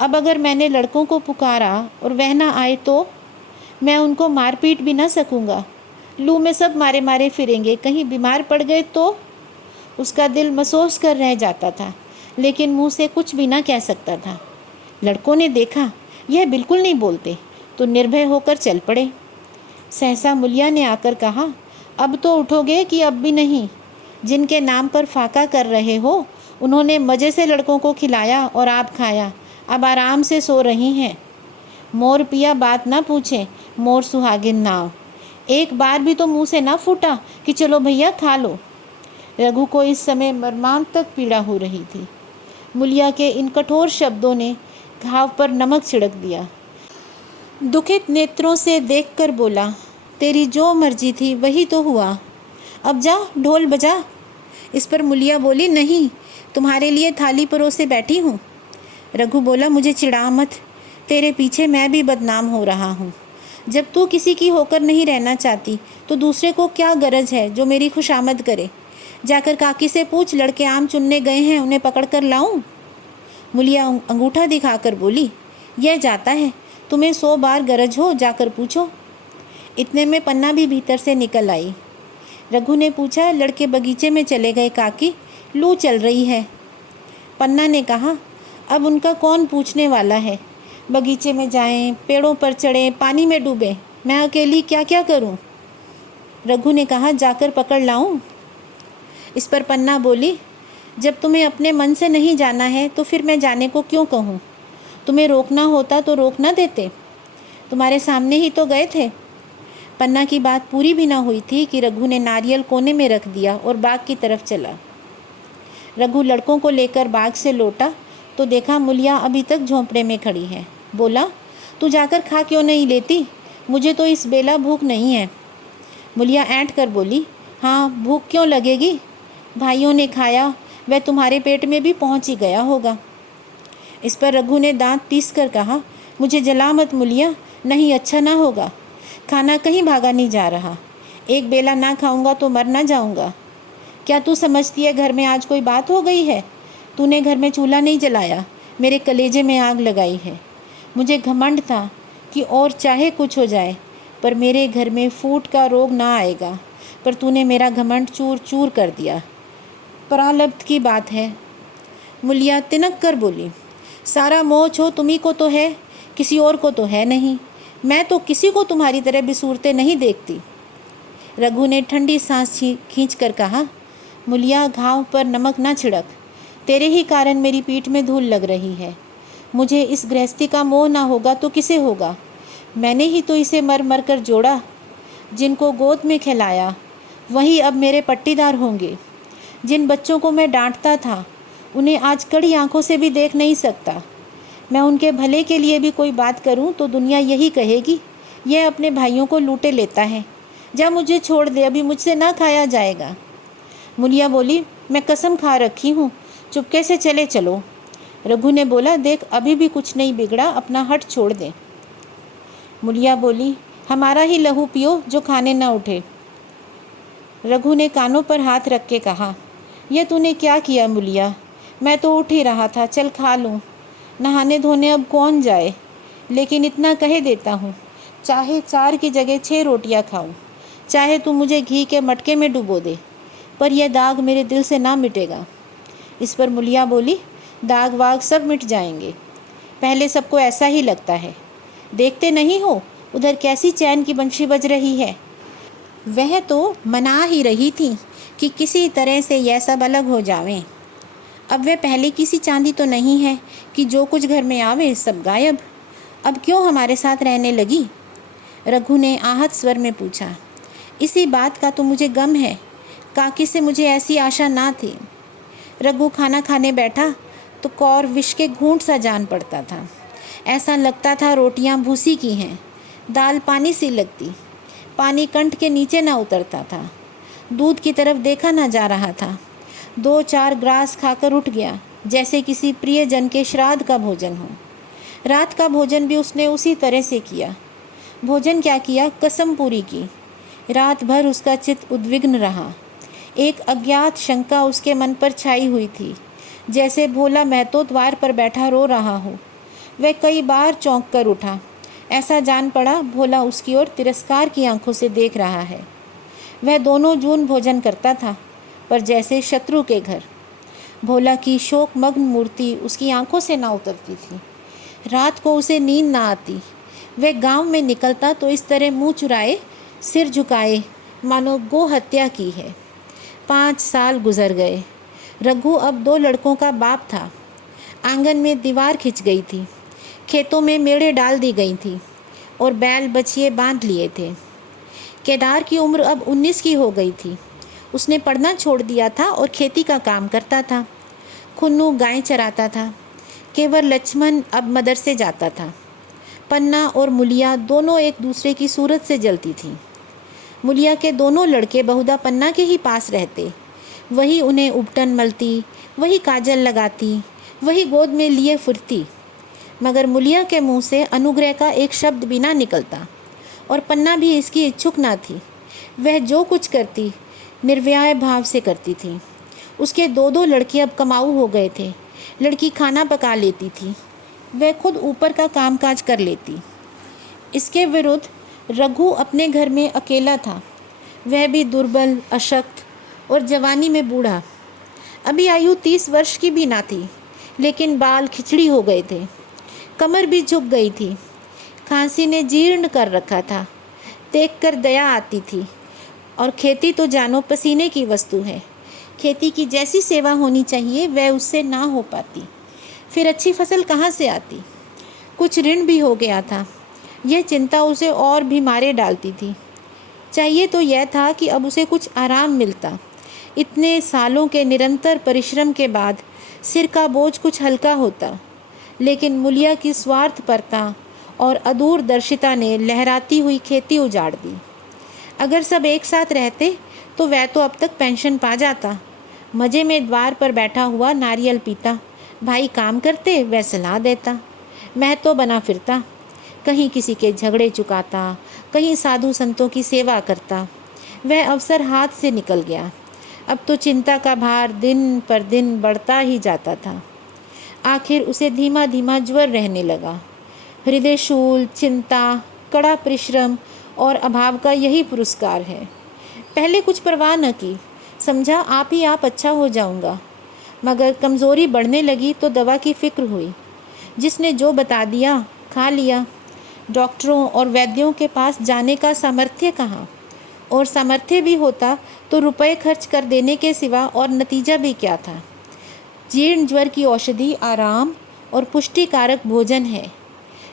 अब अगर मैंने लड़कों को पुकारा और वह ना आए तो? मैं उनको मार पीट भी ना सकूँगा। लू में सब मारे मारे फिरेंगे, कहीं बीमार पड़ गए तो? उसका दिल महसूस कर रह जाता था, लेकिन मुंह से कुछ भी ना कह सकता था। लड़कों ने देखा यह बिल्कुल नहीं बोलते, तो निर्भय होकर चल पड़े। सहसा मुलिया ने आकर कहा, अब तो उठोगे कि अब भी नहीं? जिनके नाम पर फाका कर रहे हो, उन्होंने मज़े से लड़कों को खिलाया और आप खाया, अब आराम से सो रही हैं। मोर पिया बात ना पूछे, मोर सुहागिन नाव। एक बार भी तो मुंह से ना फूटा कि चलो भैया खा लो। रघु को इस समय मर्मांतक पीड़ा हो रही थी। मुलिया के इन कठोर शब्दों ने घाव पर नमक छिड़क दिया। दुखित नेत्रों से देखकर बोला, तेरी जो मर्जी थी वही तो हुआ, अब जा ढोल बजा। इस पर मुलिया बोली, नहीं, तुम्हारे लिए थाली परोसे बैठी हूँ। रघु बोला, मुझे चिढ़ा मत, तेरे पीछे मैं भी बदनाम हो रहा हूँ। जब तू किसी की होकर नहीं रहना चाहती तो दूसरे को क्या गरज है जो मेरी खुशामद करे? जाकर काकी से पूछ, लड़के आम चुनने गए हैं, उन्हें पकड़ कर लाऊं? मुलिया अंगूठा दिखाकर बोली, यह जाता है, तुम्हें 100 बार गरज हो जाकर पूछो। इतने में पन्ना भी भीतर से निकल आई। रघु ने पूछा, लड़के बगीचे में चले गए काकी, लू चल रही है। पन्ना ने कहा, अब उनका कौन पूछने वाला है? बगीचे में जाएं, पेड़ों पर चढ़ें, पानी में डूबें, मैं अकेली क्या क्या करूं? रघु ने कहा, जाकर पकड़ लाऊं? इस पर पन्ना बोली, जब तुम्हें अपने मन से नहीं जाना है तो फिर मैं जाने को क्यों कहूँ? तुम्हें रोकना होता तो रोक ना देते, तुम्हारे सामने ही तो गए थे। पन्ना की बात पूरी भी ना हुई थी कि रघु ने नारियल कोने में रख दिया और बाग की तरफ चला। रघु लड़कों को लेकर बाग से लौटा तो देखा मुलिया अभी तक झोंपड़े में खड़ी है। बोला, तू जाकर खा क्यों नहीं लेती? मुझे तो इस बेला भूख नहीं है। मुलिया ऐंठ कर बोली, हाँ भूख क्यों लगेगी? भाइयों ने खाया, वह तुम्हारे पेट में भी पहुंच ही गया होगा। इस पर रघु ने दांत पीस कर कहा, मुझे जला मत मुलिया, नहीं अच्छा ना होगा। खाना कहीं भागा नहीं जा रहा, एक बेला ना खाऊंगा तो मर ना जाऊंगा। क्या तू समझती है घर में आज कोई बात हो गई है? तूने घर में चूल्हा नहीं जलाया, मेरे कलेजे में आग लगाई है। मुझे घमंड था कि और चाहे कुछ हो जाए पर मेरे घर में फूट का रोग ना आएगा, पर तूने मेरा घमंड चूर चूर कर दिया। प्रारब्ध की बात है। मुलिया तिनक कर बोली, सारा मोह छो तुम्ही को तो है, किसी और को तो है नहीं। मैं तो किसी को तुम्हारी तरह बिसूरते नहीं देखती। रघु ने ठंडी सांस खींच कर कहा, मुलिया घाव पर नमक ना छिड़क, तेरे ही कारण मेरी पीठ में धूल लग रही है। मुझे इस गृहस्थी का मोह ना होगा तो किसे होगा? मैंने ही तो इसे मर मर कर जोड़ा। जिनको गोद में खिलाया वही अब मेरे पट्टीदार होंगे। जिन बच्चों को मैं डांटता था उन्हें आज कड़ी आंखों से भी देख नहीं सकता। मैं उनके भले के लिए भी कोई बात करूं तो दुनिया यही कहेगी, यह अपने भाइयों को लूटे लेता है। जा मुझे छोड़ दे, अभी मुझसे ना खाया जाएगा। मुलिया बोली, मैं कसम खा रखी हूँ, चुपके से चले चलो। रघु ने बोला, देख अभी भी कुछ नहीं बिगड़ा, अपना हट छोड़ दे। मुलिया बोली, हमारा ही लहू पियो जो खाने न उठे। रघु ने कानों पर हाथ रख के कहा, यह तूने क्या किया मुलिया? मैं तो उठ ही रहा था, चल खा लूँ। नहाने धोने अब कौन जाए, लेकिन इतना कह देता हूँ, चाहे 4 की जगह 6 रोटियाँ खाऊं, चाहे तू मुझे घी के मटके में डुबो दे, पर यह दाग मेरे दिल से ना मिटेगा। इस पर मुलिया बोली, दाग वाग सब मिट जाएंगे, पहले सबको ऐसा ही लगता है। देखते नहीं हो उधर कैसी चैन की बंशी बज रही है। वह तो मना ही रही थी कि किसी तरह से यह सब अलग हो जावें। अब वह पहले किसी चांदी तो नहीं है कि जो कुछ घर में आवे सब गायब। अब क्यों हमारे साथ रहने लगी? रघु ने आहत स्वर में पूछा। इसी बात का तो मुझे गम है, काकी से मुझे ऐसी आशा ना थी। रघु खाना खाने बैठा तो कौर विष के घूंट सा जान पड़ता था। ऐसा लगता था रोटियां भूसी की हैं, दाल पानी सी लगती, पानी कंठ के नीचे ना उतरता था, दूध की तरफ देखा ना जा रहा था। 2-4 ग्रास खाकर उठ गया, जैसे किसी प्रियजन के श्राद्ध का भोजन हो। रात का भोजन भी उसने उसी तरह से किया। भोजन क्या किया, कसम पूरी की। रात भर उसका चित्त उद्विग्न रहा। एक अज्ञात शंका उसके मन पर छाई हुई थी, जैसे भोला महतो द्वार पर बैठा रो रहा हो। वह कई बार चौंक कर उठा। ऐसा जान पड़ा भोला उसकी ओर तिरस्कार की आंखों से देख रहा है। वह दोनों जून भोजन करता था, पर जैसे शत्रु के घर। भोला की शोकमग्न मूर्ति उसकी आंखों से ना उतरती थी। रात को उसे नींद ना आती। वह गांव में निकलता तो इस तरह मुंह चुराए, सिर झुकाए, मानो गो हत्या की है। 5 साल गुजर गए। रघु अब 2 लड़कों का बाप था। आंगन में दीवार खिंच गई थी, खेतों में मेड़े डाल दी गई थी और बैल बछिए बांध लिए थे। केदार की उम्र अब 19 की हो गई थी। उसने पढ़ना छोड़ दिया था और खेती का काम करता था। खुन्नू गाय चराता था। केवल लक्ष्मण अब मदरसे जाता था। पन्ना और मुलिया दोनों एक दूसरे की सूरत से जलती थी। मुलिया के दोनों लड़के बहुधा पन्ना के ही पास रहते। वही उन्हें उपटन मलती, वही काजल लगाती, वही गोद में लिए फिरती। मगर मुलिया के मुंह से अनुग्रह का एक शब्द भी ना निकलता और पन्ना भी इसकी इच्छुक ना थी। वह जो कुछ करती निर्व्याय भाव से करती थी। उसके 2 लड़के अब कमाऊ हो गए थे। लड़की खाना पका लेती थी, वह खुद ऊपर का कामकाज कर लेती। इसके विरुद्ध रघु अपने घर में अकेला था। वह भी दुर्बल, अशक्त और जवानी में बूढ़ा। अभी आयु 30 वर्ष की भी ना थी, लेकिन बाल खिचड़ी हो गए थे, कमर भी झुक गई थी, खांसी ने जीर्ण कर रखा था। देखकर दया आती थी। और खेती तो जानो पसीने की वस्तु है। खेती की जैसी सेवा होनी चाहिए वह उससे ना हो पाती। फिर अच्छी फसल कहाँ से आती? कुछ ऋण भी हो गया था। यह चिंता उसे और भी मारे डालती थी। चाहिए तो यह था कि अब उसे कुछ आराम मिलता। इतने सालों के निरंतर परिश्रम के बाद सिर का बोझ कुछ हल्का होता, लेकिन मुलिया की स्वार्थपरता और अदूरदर्शिता ने लहराती हुई खेती उजाड़ दी। अगर सब एक साथ रहते तो वह तो अब तक पेंशन पा जाता। मज़े में द्वार पर बैठा हुआ नारियल पीता, भाई काम करते वह सलाह देता, महतो बना फिरता, कहीं किसी के झगड़े चुकाता, कहीं साधु संतों की सेवा करता। वह अवसर हाथ से निकल गया। अब तो चिंता का भार दिन पर दिन बढ़ता ही जाता था। आखिर उसे धीमा धीमा ज्वर रहने लगा। हृदय शूल, चिंता, कड़ा परिश्रम और अभाव का यही पुरस्कार है। पहले कुछ परवाह न की, समझा आप ही आप अच्छा हो जाऊंगा। मगर कमज़ोरी बढ़ने लगी तो दवा की फिक्र हुई। जिसने जो बता दिया खा लिया। डॉक्टरों और वैद्यों के पास जाने का सामर्थ्य कहाँ? और सामर्थ्य भी होता तो रुपए खर्च कर देने के सिवा और नतीजा भी क्या था? जीर्ण ज्वर की औषधि आराम और पुष्टिकारक भोजन है।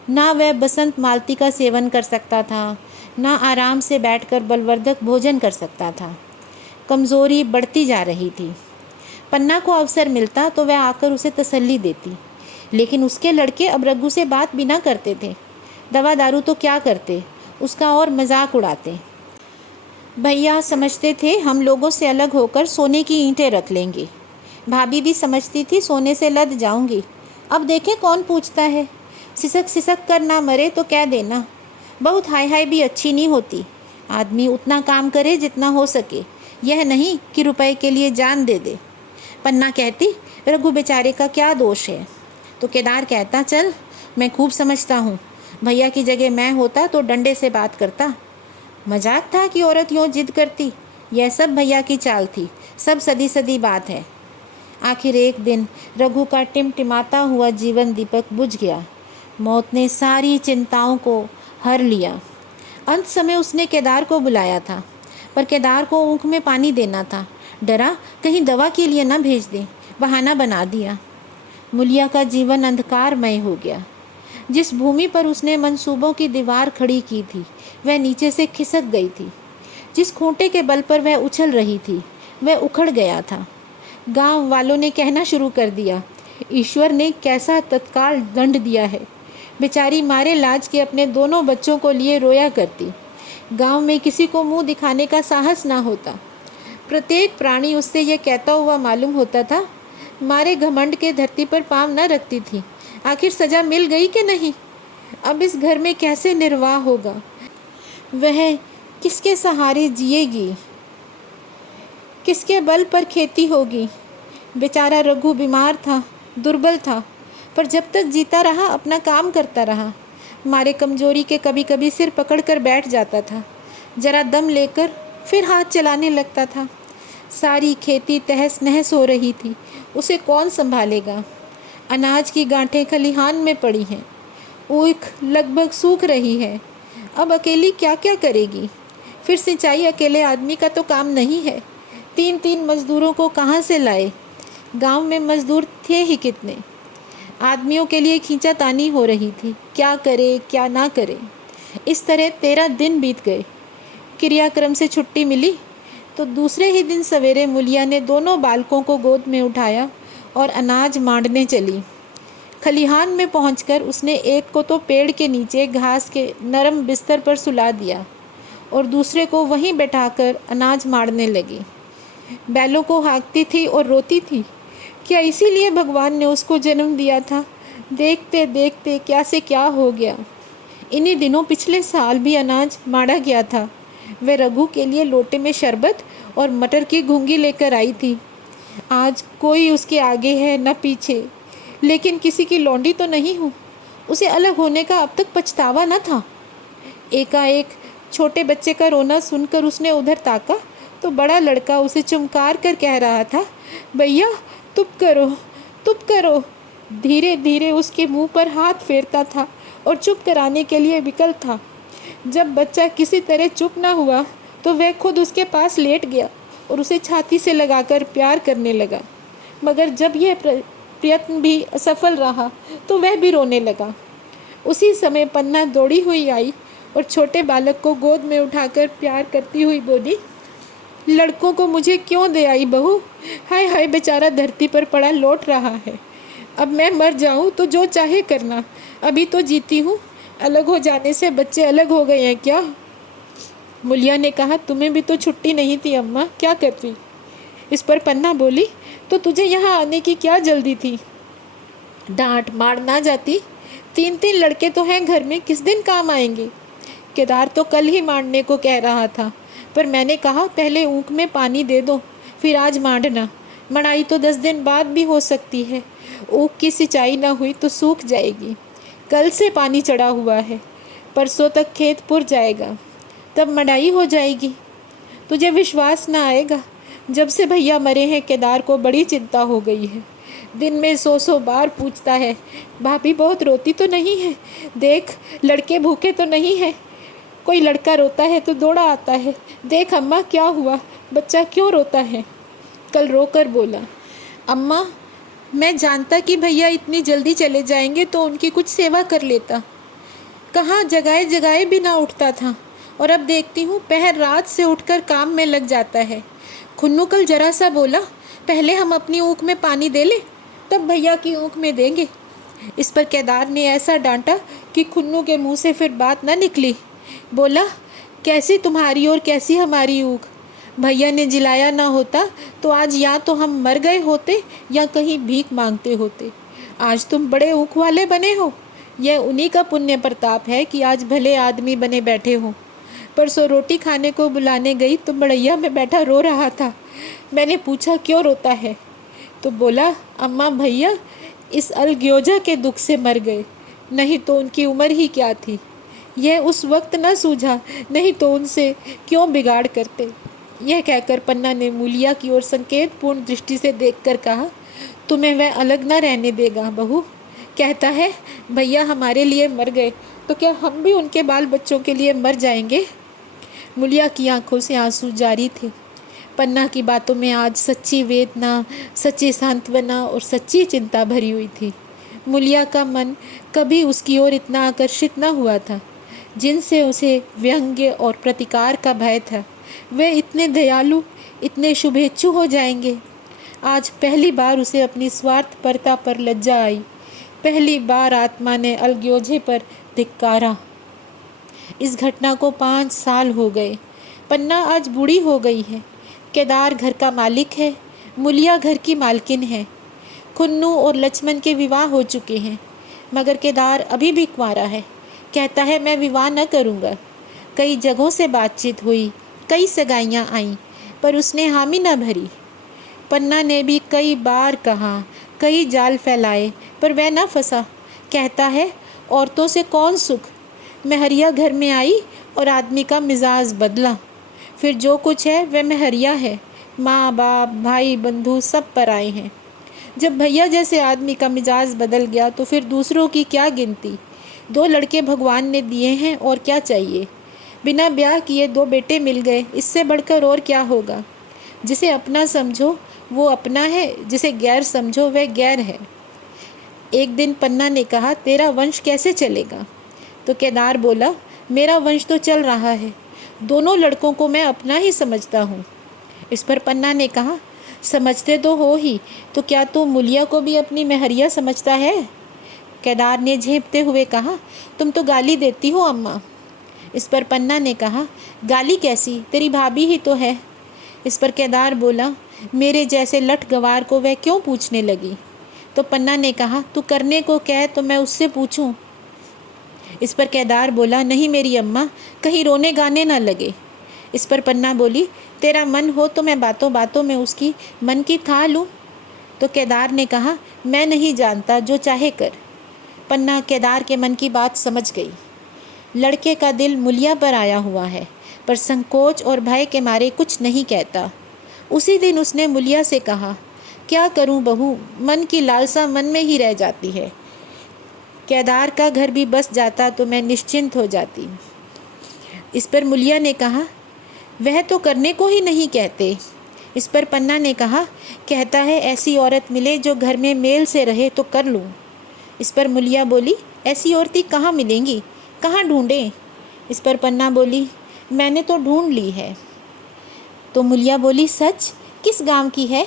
ना वह बसंत मालती का सेवन कर सकता था, ना आराम से बैठकर बलवर्धक भोजन कर सकता था। कमज़ोरी बढ़ती जा रही थी। पन्ना को अवसर मिलता तो वह आकर उसे तसल्ली देती, लेकिन उसके लड़के अब रघु से बात भी ना करते थे। दवा दारू तो क्या करते, उसका और मजाक उड़ाते। भैया समझते थे हम लोगों से अलग होकर सोने की ईंटें रख लेंगे। भाभी भी समझती थी सोने से लद जाऊंगी। अब देखें कौन पूछता है। सिसक सिसक कर ना मरे तो क्या देना। बहुत हाय हाय भी अच्छी नहीं होती। आदमी उतना काम करे जितना हो सके, यह नहीं कि रुपए के लिए जान दे दे। पन्ना कहती रघु बेचारे का क्या दोष है, तो केदार कहता चल मैं खूब समझता हूँ, भैया की जगह मैं होता तो डंडे से बात करता। मजाक था कि औरत यूँ जिद करती। यह सब भैया की चाल थी, सब सदी सदी बात है। आखिर एक दिन रघु का टिमटिमाता हुआ जीवन दीपक बुझ गया। मौत ने सारी चिंताओं को हर लिया। अंत समय उसने केदार को बुलाया था, पर केदार को ऊँख में पानी देना था। डरा कहीं दवा के लिए न भेज दे, बहाना बना दिया। मुलिया का जीवन अंधकारमय हो गया। जिस भूमि पर उसने मंसूबों की दीवार खड़ी की थी वह नीचे से खिसक गई थी। जिस खूंटे के बल पर वह उछल रही थी वह उखड़ गया था। गांव वालों ने कहना शुरू कर दिया, ईश्वर ने कैसा तत्काल दंड दिया है। बेचारी मारे लाज के अपने दोनों बच्चों को लिए रोया करती। गांव में किसी को मुंह दिखाने का साहस ना होता। प्रत्येक प्राणी उससे यह कहता हुआ मालूम होता था, मारे घमंड के धरती पर पाँव न रखती थी। आखिर सजा मिल गई कि नहीं। अब इस घर में कैसे निर्वाह होगा। वह किसके सहारे जिएगी, किसके बल पर खेती होगी। बेचारा रघु बीमार था, दुर्बल था, पर जब तक जीता रहा अपना काम करता रहा। मारे कमजोरी के कभी कभी सिर पकड़कर बैठ जाता था, जरा दम लेकर फिर हाथ चलाने लगता था। सारी खेती तहस नहस हो रही थी, उसे कौन संभालेगा। अनाज की गांठें खलिहान में पड़ी हैं, ऊख लगभग सूख रही है। अब अकेली क्या क्या करेगी। फिर सिंचाई अकेले आदमी का तो काम नहीं है। 3-3 मजदूरों को कहाँ से लाए। गांव में मजदूर थे ही कितने। आदमियों के लिए खींचातानी हो रही थी, क्या करे क्या ना करे। इस तरह 13 दिन बीत गए। क्रियाक्रम से छुट्टी मिली तो दूसरे ही दिन सवेरे मुलिया ने दोनों बालकों को गोद में उठाया और अनाज मांडने चली। खलिहान में पहुंचकर उसने एक को तो पेड़ के नीचे घास के नरम बिस्तर पर सुला दिया और दूसरे को वहीं बैठाकर अनाज मांडने लगी। बैलों को हाँकती थी और रोती थी। क्या इसीलिए भगवान ने उसको जन्म दिया था। देखते देखते क्या से क्या हो गया। इन्हीं दिनों पिछले साल भी अनाज माड़ा गया था। वह रघु के लिए लोटे में शरबत और मटर की घुंगी लेकर आई थी। आज कोई उसके आगे है न पीछे, लेकिन किसी की लौंडी तो नहीं हूँ। उसे अलग होने का अब तक पछतावा न था। एकाएक छोटे बच्चे का रोना सुनकर उसने उधर ताका तो बड़ा लड़का उसे चुमकार कर कह रहा था, भैया चुप करो चुप करो। धीरे धीरे उसके मुंह पर हाथ फेरता था और चुप कराने के लिए विकल था। जब बच्चा किसी तरह चुप ना हुआ तो वह खुद उसके पास लेट गया और उसे छाती से लगाकर प्यार करने लगा। मगर जब यह प्रयत्न भी असफल रहा तो वह भी रोने लगा। उसी समय पन्ना दौड़ी हुई आई और छोटे बालक को गोद में उठाकर प्यार करती हुई बोली, लड़कों को मुझे क्यों दे आई बहू। हाय हाय बेचारा धरती पर पड़ा लौट रहा है। अब मैं मर जाऊं तो जो चाहे करना, अभी तो जीती हूँ। अलग हो जाने से बच्चे अलग हो गए हैं क्या। मुलिया ने कहा, तुम्हें भी तो छुट्टी नहीं थी अम्मा, क्या करती। इस पर पन्ना बोली, तो तुझे यहाँ आने की क्या जल्दी थी। डांट मार ना जाती। 3-3 लड़के तो हैं घर में, किस दिन काम आएंगे। केदार तो कल ही मारने को कह रहा था, पर मैंने कहा पहले ऊँख में पानी दे दो, फिर आज मांडना। मड़ाई तो 10 दिन बाद भी हो सकती है। ऊँख की सिंचाई ना हुई तो सूख जाएगी। कल से पानी चढ़ा हुआ है, परसों तक खेत पुर जाएगा, तब मड़ाई हो जाएगी। तुझे विश्वास ना आएगा, जब से भैया मरे हैं केदार को बड़ी चिंता हो गई है। दिन में 100 बार पूछता है, भाभी बहुत रोती तो नहीं है, देख लड़के भूखे तो नहीं है। कोई लड़का रोता है तो दौड़ा आता है, देख अम्मा क्या हुआ, बच्चा क्यों रोता है। कल रोकर बोला, अम्मा मैं जानता कि भैया इतनी जल्दी चले जाएंगे तो उनकी कुछ सेवा कर लेता। कहाँ जगाए जगाए भी ना उठता था, और अब देखती हूँ पहर रात से उठकर काम में लग जाता है। खुन्नू कल जरा सा बोला, पहले हम अपनी ऊँख में पानी दे लें, तब भैया की ऊँख में देंगे। इस पर केदार ने ऐसा डांटा कि खुन्नू के मुंह से फिर बात न निकली। बोला, कैसी तुम्हारी और कैसी हमारी ऊख। भैया ने जिलाया ना होता तो आज या तो हम मर गए होते या कहीं भीख मांगते होते। आज तुम बड़े ऊख वाले बने हो। यह उन्हीं का पुण्य प्रताप है कि आज भले आदमी बने बैठे हो। परसों रोटी खाने को बुलाने गई तो मड़ैया में बैठा रो रहा था। मैंने पूछा क्यों रोता है, तो बोला, अम्मा भैया इस अलग्योजा के दुख से मर गए, नहीं तो उनकी उम्र ही क्या थी। यह उस वक्त न सूझा, नहीं तो उनसे क्यों बिगाड़ करते। यह कहकर पन्ना ने मूलिया की ओर संकेतपूर्ण दृष्टि से देखकर कहा, तुम्हें वह अलग न रहने देगा बहू। कहता है भैया हमारे लिए मर गए तो क्या हम भी उनके बाल बच्चों के लिए मर जाएंगे। मूलिया की आंखों से आंसू जारी थे। पन्ना की बातों में आज सच्ची वेदना, सच्ची सांत्वना और सच्ची चिंता भरी हुई थी। मूलिया का मन कभी उसकी ओर इतना आकर्षित न हुआ था। जिनसे उसे व्यंग्य और प्रतिकार का भय था, वे इतने दयालु, इतने शुभेच्छु हो जाएंगे। आज पहली बार उसे अपनी स्वार्थपरता पर लज्जा आई। पहली बार आत्मा ने अलग्योजे पर धिक्कारा। इस घटना को 5 साल हो गए। पन्ना आज बूढ़ी हो गई है। केदार घर का मालिक है, मूलिया घर की मालकिन है। खुन्नू और लक्ष्मण के विवाह हो चुके हैं, मगर केदार अभी भी कुंवारा है। कहता है मैं विवाह न करूँगा। कई जगहों से बातचीत हुई, कई सगाइयाँ आईं, पर उसने हामी न भरी। पन्ना ने भी कई बार कहा, कई जाल फैलाए, पर वह न फंसा। कहता है औरतों से कौन सुख। महरिया घर में आई और आदमी का मिजाज बदला। फिर जो कुछ है वह महरिया है। माँ बाप भाई बंधु सब पर आए हैं। जब भैया जैसे आदमी का मिजाज बदल गया तो फिर दूसरों की क्या गिनती। 2 लड़के भगवान ने दिए हैं और क्या चाहिए। बिना ब्याह किए 2 बेटे मिल गए, इससे बढ़कर और क्या होगा। जिसे अपना समझो वो अपना है, जिसे गैर समझो वह गैर है। एक दिन पन्ना ने कहा, तेरा वंश कैसे चलेगा। तो केदार बोला, मेरा वंश तो चल रहा है। दोनों लड़कों को मैं अपना ही समझता हूँ। इस पर पन्ना ने कहा, समझते तो हो ही, तो क्या तू मूलिया को भी अपनी महरिया समझता है। केदार ने झेंपते हुए कहा, तुम तो गाली देती हो अम्मा। इस पर पन्ना ने कहा, गाली कैसी, तेरी भाभी ही तो है। इस पर केदार बोला, मेरे जैसे लठ गवार को वह क्यों पूछने लगी। तो पन्ना ने कहा, तू करने को कह तो मैं उससे पूछूं। इस पर केदार बोला, नहीं मेरी अम्मा, कहीं रोने गाने ना लगे। इस पर पन्ना बोली, तेरा मन हो तो मैं बातों बातों में उसकी मन की था लूँ। तो केदार ने कहा, मैं नहीं जानता, जो चाहे कर। पन्ना केदार के मन की बात समझ गई। लड़के का दिल मूलिया पर आया हुआ है, पर संकोच और भय के मारे कुछ नहीं कहता। उसी दिन उसने मूलिया से कहा, क्या करूं बहू, मन की लालसा मन में ही रह जाती है। केदार का घर भी बस जाता तो मैं निश्चिंत हो जाती। इस पर मूलिया ने कहा, वह तो करने को ही नहीं कहते। इस पर पन्ना ने कहा, कहता है ऐसी औरत मिले जो घर में मेल से रहे तो कर लूँ। इस पर मूलिया बोली, ऐसी औरतें कहाँ मिलेंगी, कहाँ ढूंढें। इस पर पन्ना बोली, मैंने तो ढूंढ ली है। तो मूलिया बोली, सच, किस गांव की है।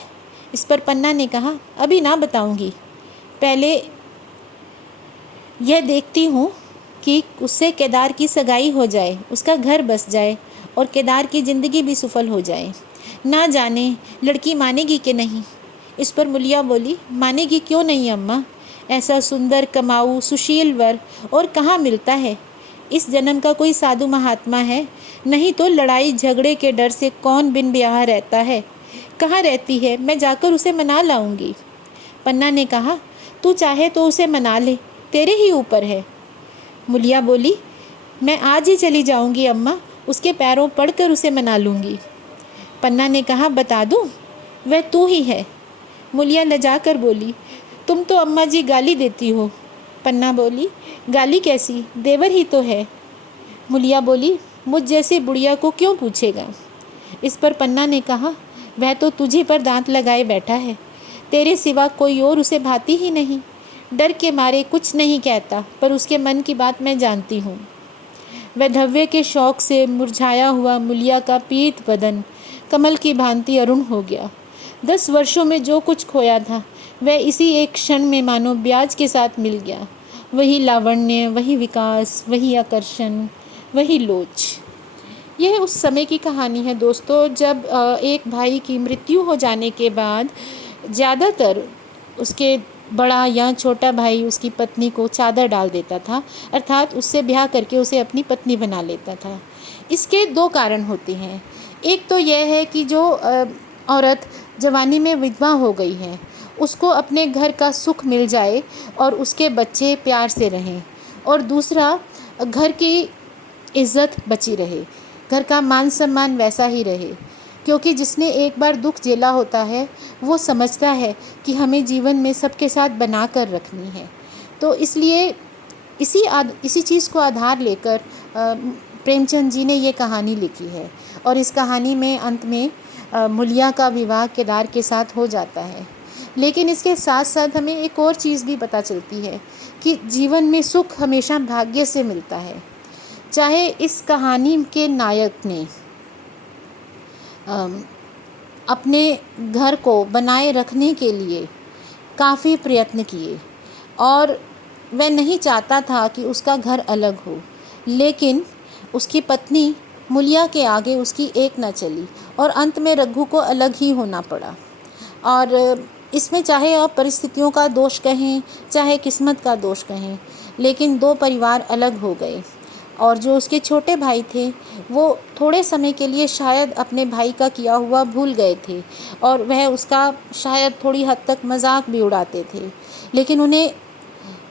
इस पर पन्ना ने कहा, अभी ना बताऊंगी, पहले यह देखती हूँ कि उससे केदार की सगाई हो जाए, उसका घर बस जाए और केदार की ज़िंदगी भी सफल हो जाए। ना जाने लड़की मानेगी कि नहीं। इस पर मूलिया बोली, मानेगी क्यों नहीं अम्मा, ऐसा सुंदर कमाऊ सुशील वर और कहाँ मिलता है। इस जन्म का कोई साधु महात्मा है, नहीं तो लड़ाई झगड़े के डर से कौन बिन ब्याह रहता है। कहाँ रहती है, मैं जाकर उसे मना लाऊंगी। पन्ना ने कहा, तू चाहे तो उसे मना ले, तेरे ही ऊपर है। मूलिया बोली, मैं आज ही चली जाऊंगी अम्मा, उसके पैरों पड़कर उसे मना लूँगी। पन्ना ने कहा, बता दूँ, वह तू ही है। मूलिया लजा कर बोली, तुम तो अम्मा जी गाली देती हो। पन्ना बोली, गाली कैसी, देवर ही तो है। मूलिया बोली, मुझ जैसी बुढ़िया को क्यों पूछेगा। इस पर पन्ना ने कहा, वह तो तुझे पर दांत लगाए बैठा है, तेरे सिवा कोई और उसे भाती ही नहीं। डर के मारे कुछ नहीं कहता, पर उसके मन की बात मैं जानती हूँ। वह धव्य के शौक से मुरझाया हुआ मूलिया का पीत बदन कमल की भांति अरुण हो गया। 10 वर्षों में जो कुछ खोया था वह इसी एक क्षण में मानो ब्याज के साथ मिल गया। वही लावण्य, वही विकास, वही आकर्षण, वही लोच। यह उस समय की कहानी है दोस्तों, जब एक भाई की मृत्यु हो जाने के बाद ज़्यादातर उसके बड़ा या छोटा भाई उसकी पत्नी को चादर डाल देता था, अर्थात उससे ब्याह करके उसे अपनी पत्नी बना लेता था। इसके दो कारण होते हैं। एक तो यह है कि जो औरत जवानी में विधवा हो गई है, उसको अपने घर का सुख मिल जाए और उसके बच्चे प्यार से रहें, और दूसरा, घर की इज़्ज़त बची रहे, घर का मान सम्मान वैसा ही रहे। क्योंकि जिसने एक बार दुख झेला होता है वो समझता है कि हमें जीवन में सबके साथ बना कर रखनी है। तो इसलिए इसी चीज़ को आधार लेकर प्रेमचंद जी ने ये कहानी लिखी है। और इस कहानी में अंत में मुलिया का विवाह केदार के साथ हो जाता है। लेकिन इसके साथ साथ हमें एक और चीज़ भी पता चलती है कि जीवन में सुख हमेशा भाग्य से मिलता है। चाहे इस कहानी के नायक ने अपने घर को बनाए रखने के लिए काफ़ी प्रयत्न किए और वह नहीं चाहता था कि उसका घर अलग हो, लेकिन उसकी पत्नी मुलिया के आगे उसकी एक न चली और अंत में रघु को अलग ही होना पड़ा। और इसमें चाहे आप परिस्थितियों का दोष कहें, चाहे किस्मत का दोष कहें, लेकिन दो परिवार अलग हो गए। और जो उसके छोटे भाई थे वो थोड़े समय के लिए शायद अपने भाई का किया हुआ भूल गए थे और वह उसका शायद थोड़ी हद तक मजाक भी उड़ाते थे, लेकिन उन्हें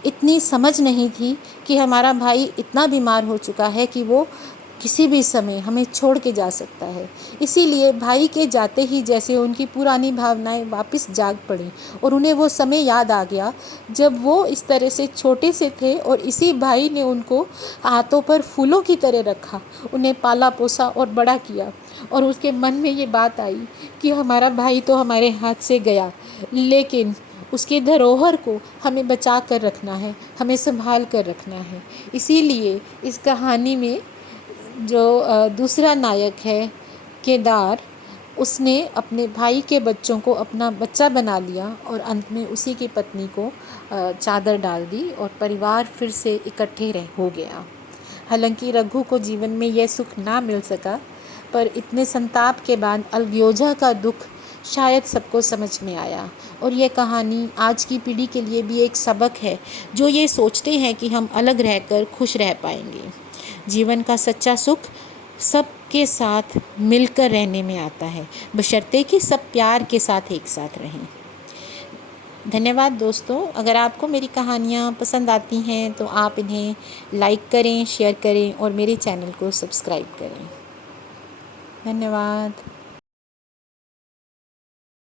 इतनी समझ नहीं थी कि हमारा भाई इतना बीमार हो चुका है कि वो किसी भी समय हमें छोड़ के जा सकता है। इसीलिए भाई के जाते ही जैसे उनकी पुरानी भावनाएं वापस जाग पड़ी और उन्हें वो समय याद आ गया जब वो इस तरह से छोटे से थे और इसी भाई ने उनको हाथों पर फूलों की तरह रखा, उन्हें पाला पोसा और बड़ा किया। और उसके मन में ये बात आई कि हमारा भाई तो हमारे हाथ से गया, लेकिन उसकी धरोहर को हमें बचा कर रखना है, हमें संभाल कर रखना है। इसीलिए इस कहानी में जो दूसरा नायक है केदार, उसने अपने भाई के बच्चों को अपना बच्चा बना लिया और अंत में उसी की पत्नी को चादर डाल दी और परिवार फिर से इकट्ठे हो गया। हालांकि रघु को जीवन में यह सुख ना मिल सका, पर इतने संताप के बाद अलगयोजा का दुख शायद सबको समझ में आया। और यह कहानी आज की पीढ़ी के लिए भी एक सबक है, जो ये सोचते हैं कि हम अलग रहकर खुश रह पाएंगे। जीवन का सच्चा सुख सबके साथ मिलकर रहने में आता है, बशर्ते कि सब प्यार के साथ एक साथ रहें। धन्यवाद दोस्तों। अगर आपको मेरी कहानियाँ पसंद आती हैं तो आप इन्हें लाइक करें, शेयर करें और मेरे चैनल को सब्सक्राइब करें। धन्यवाद।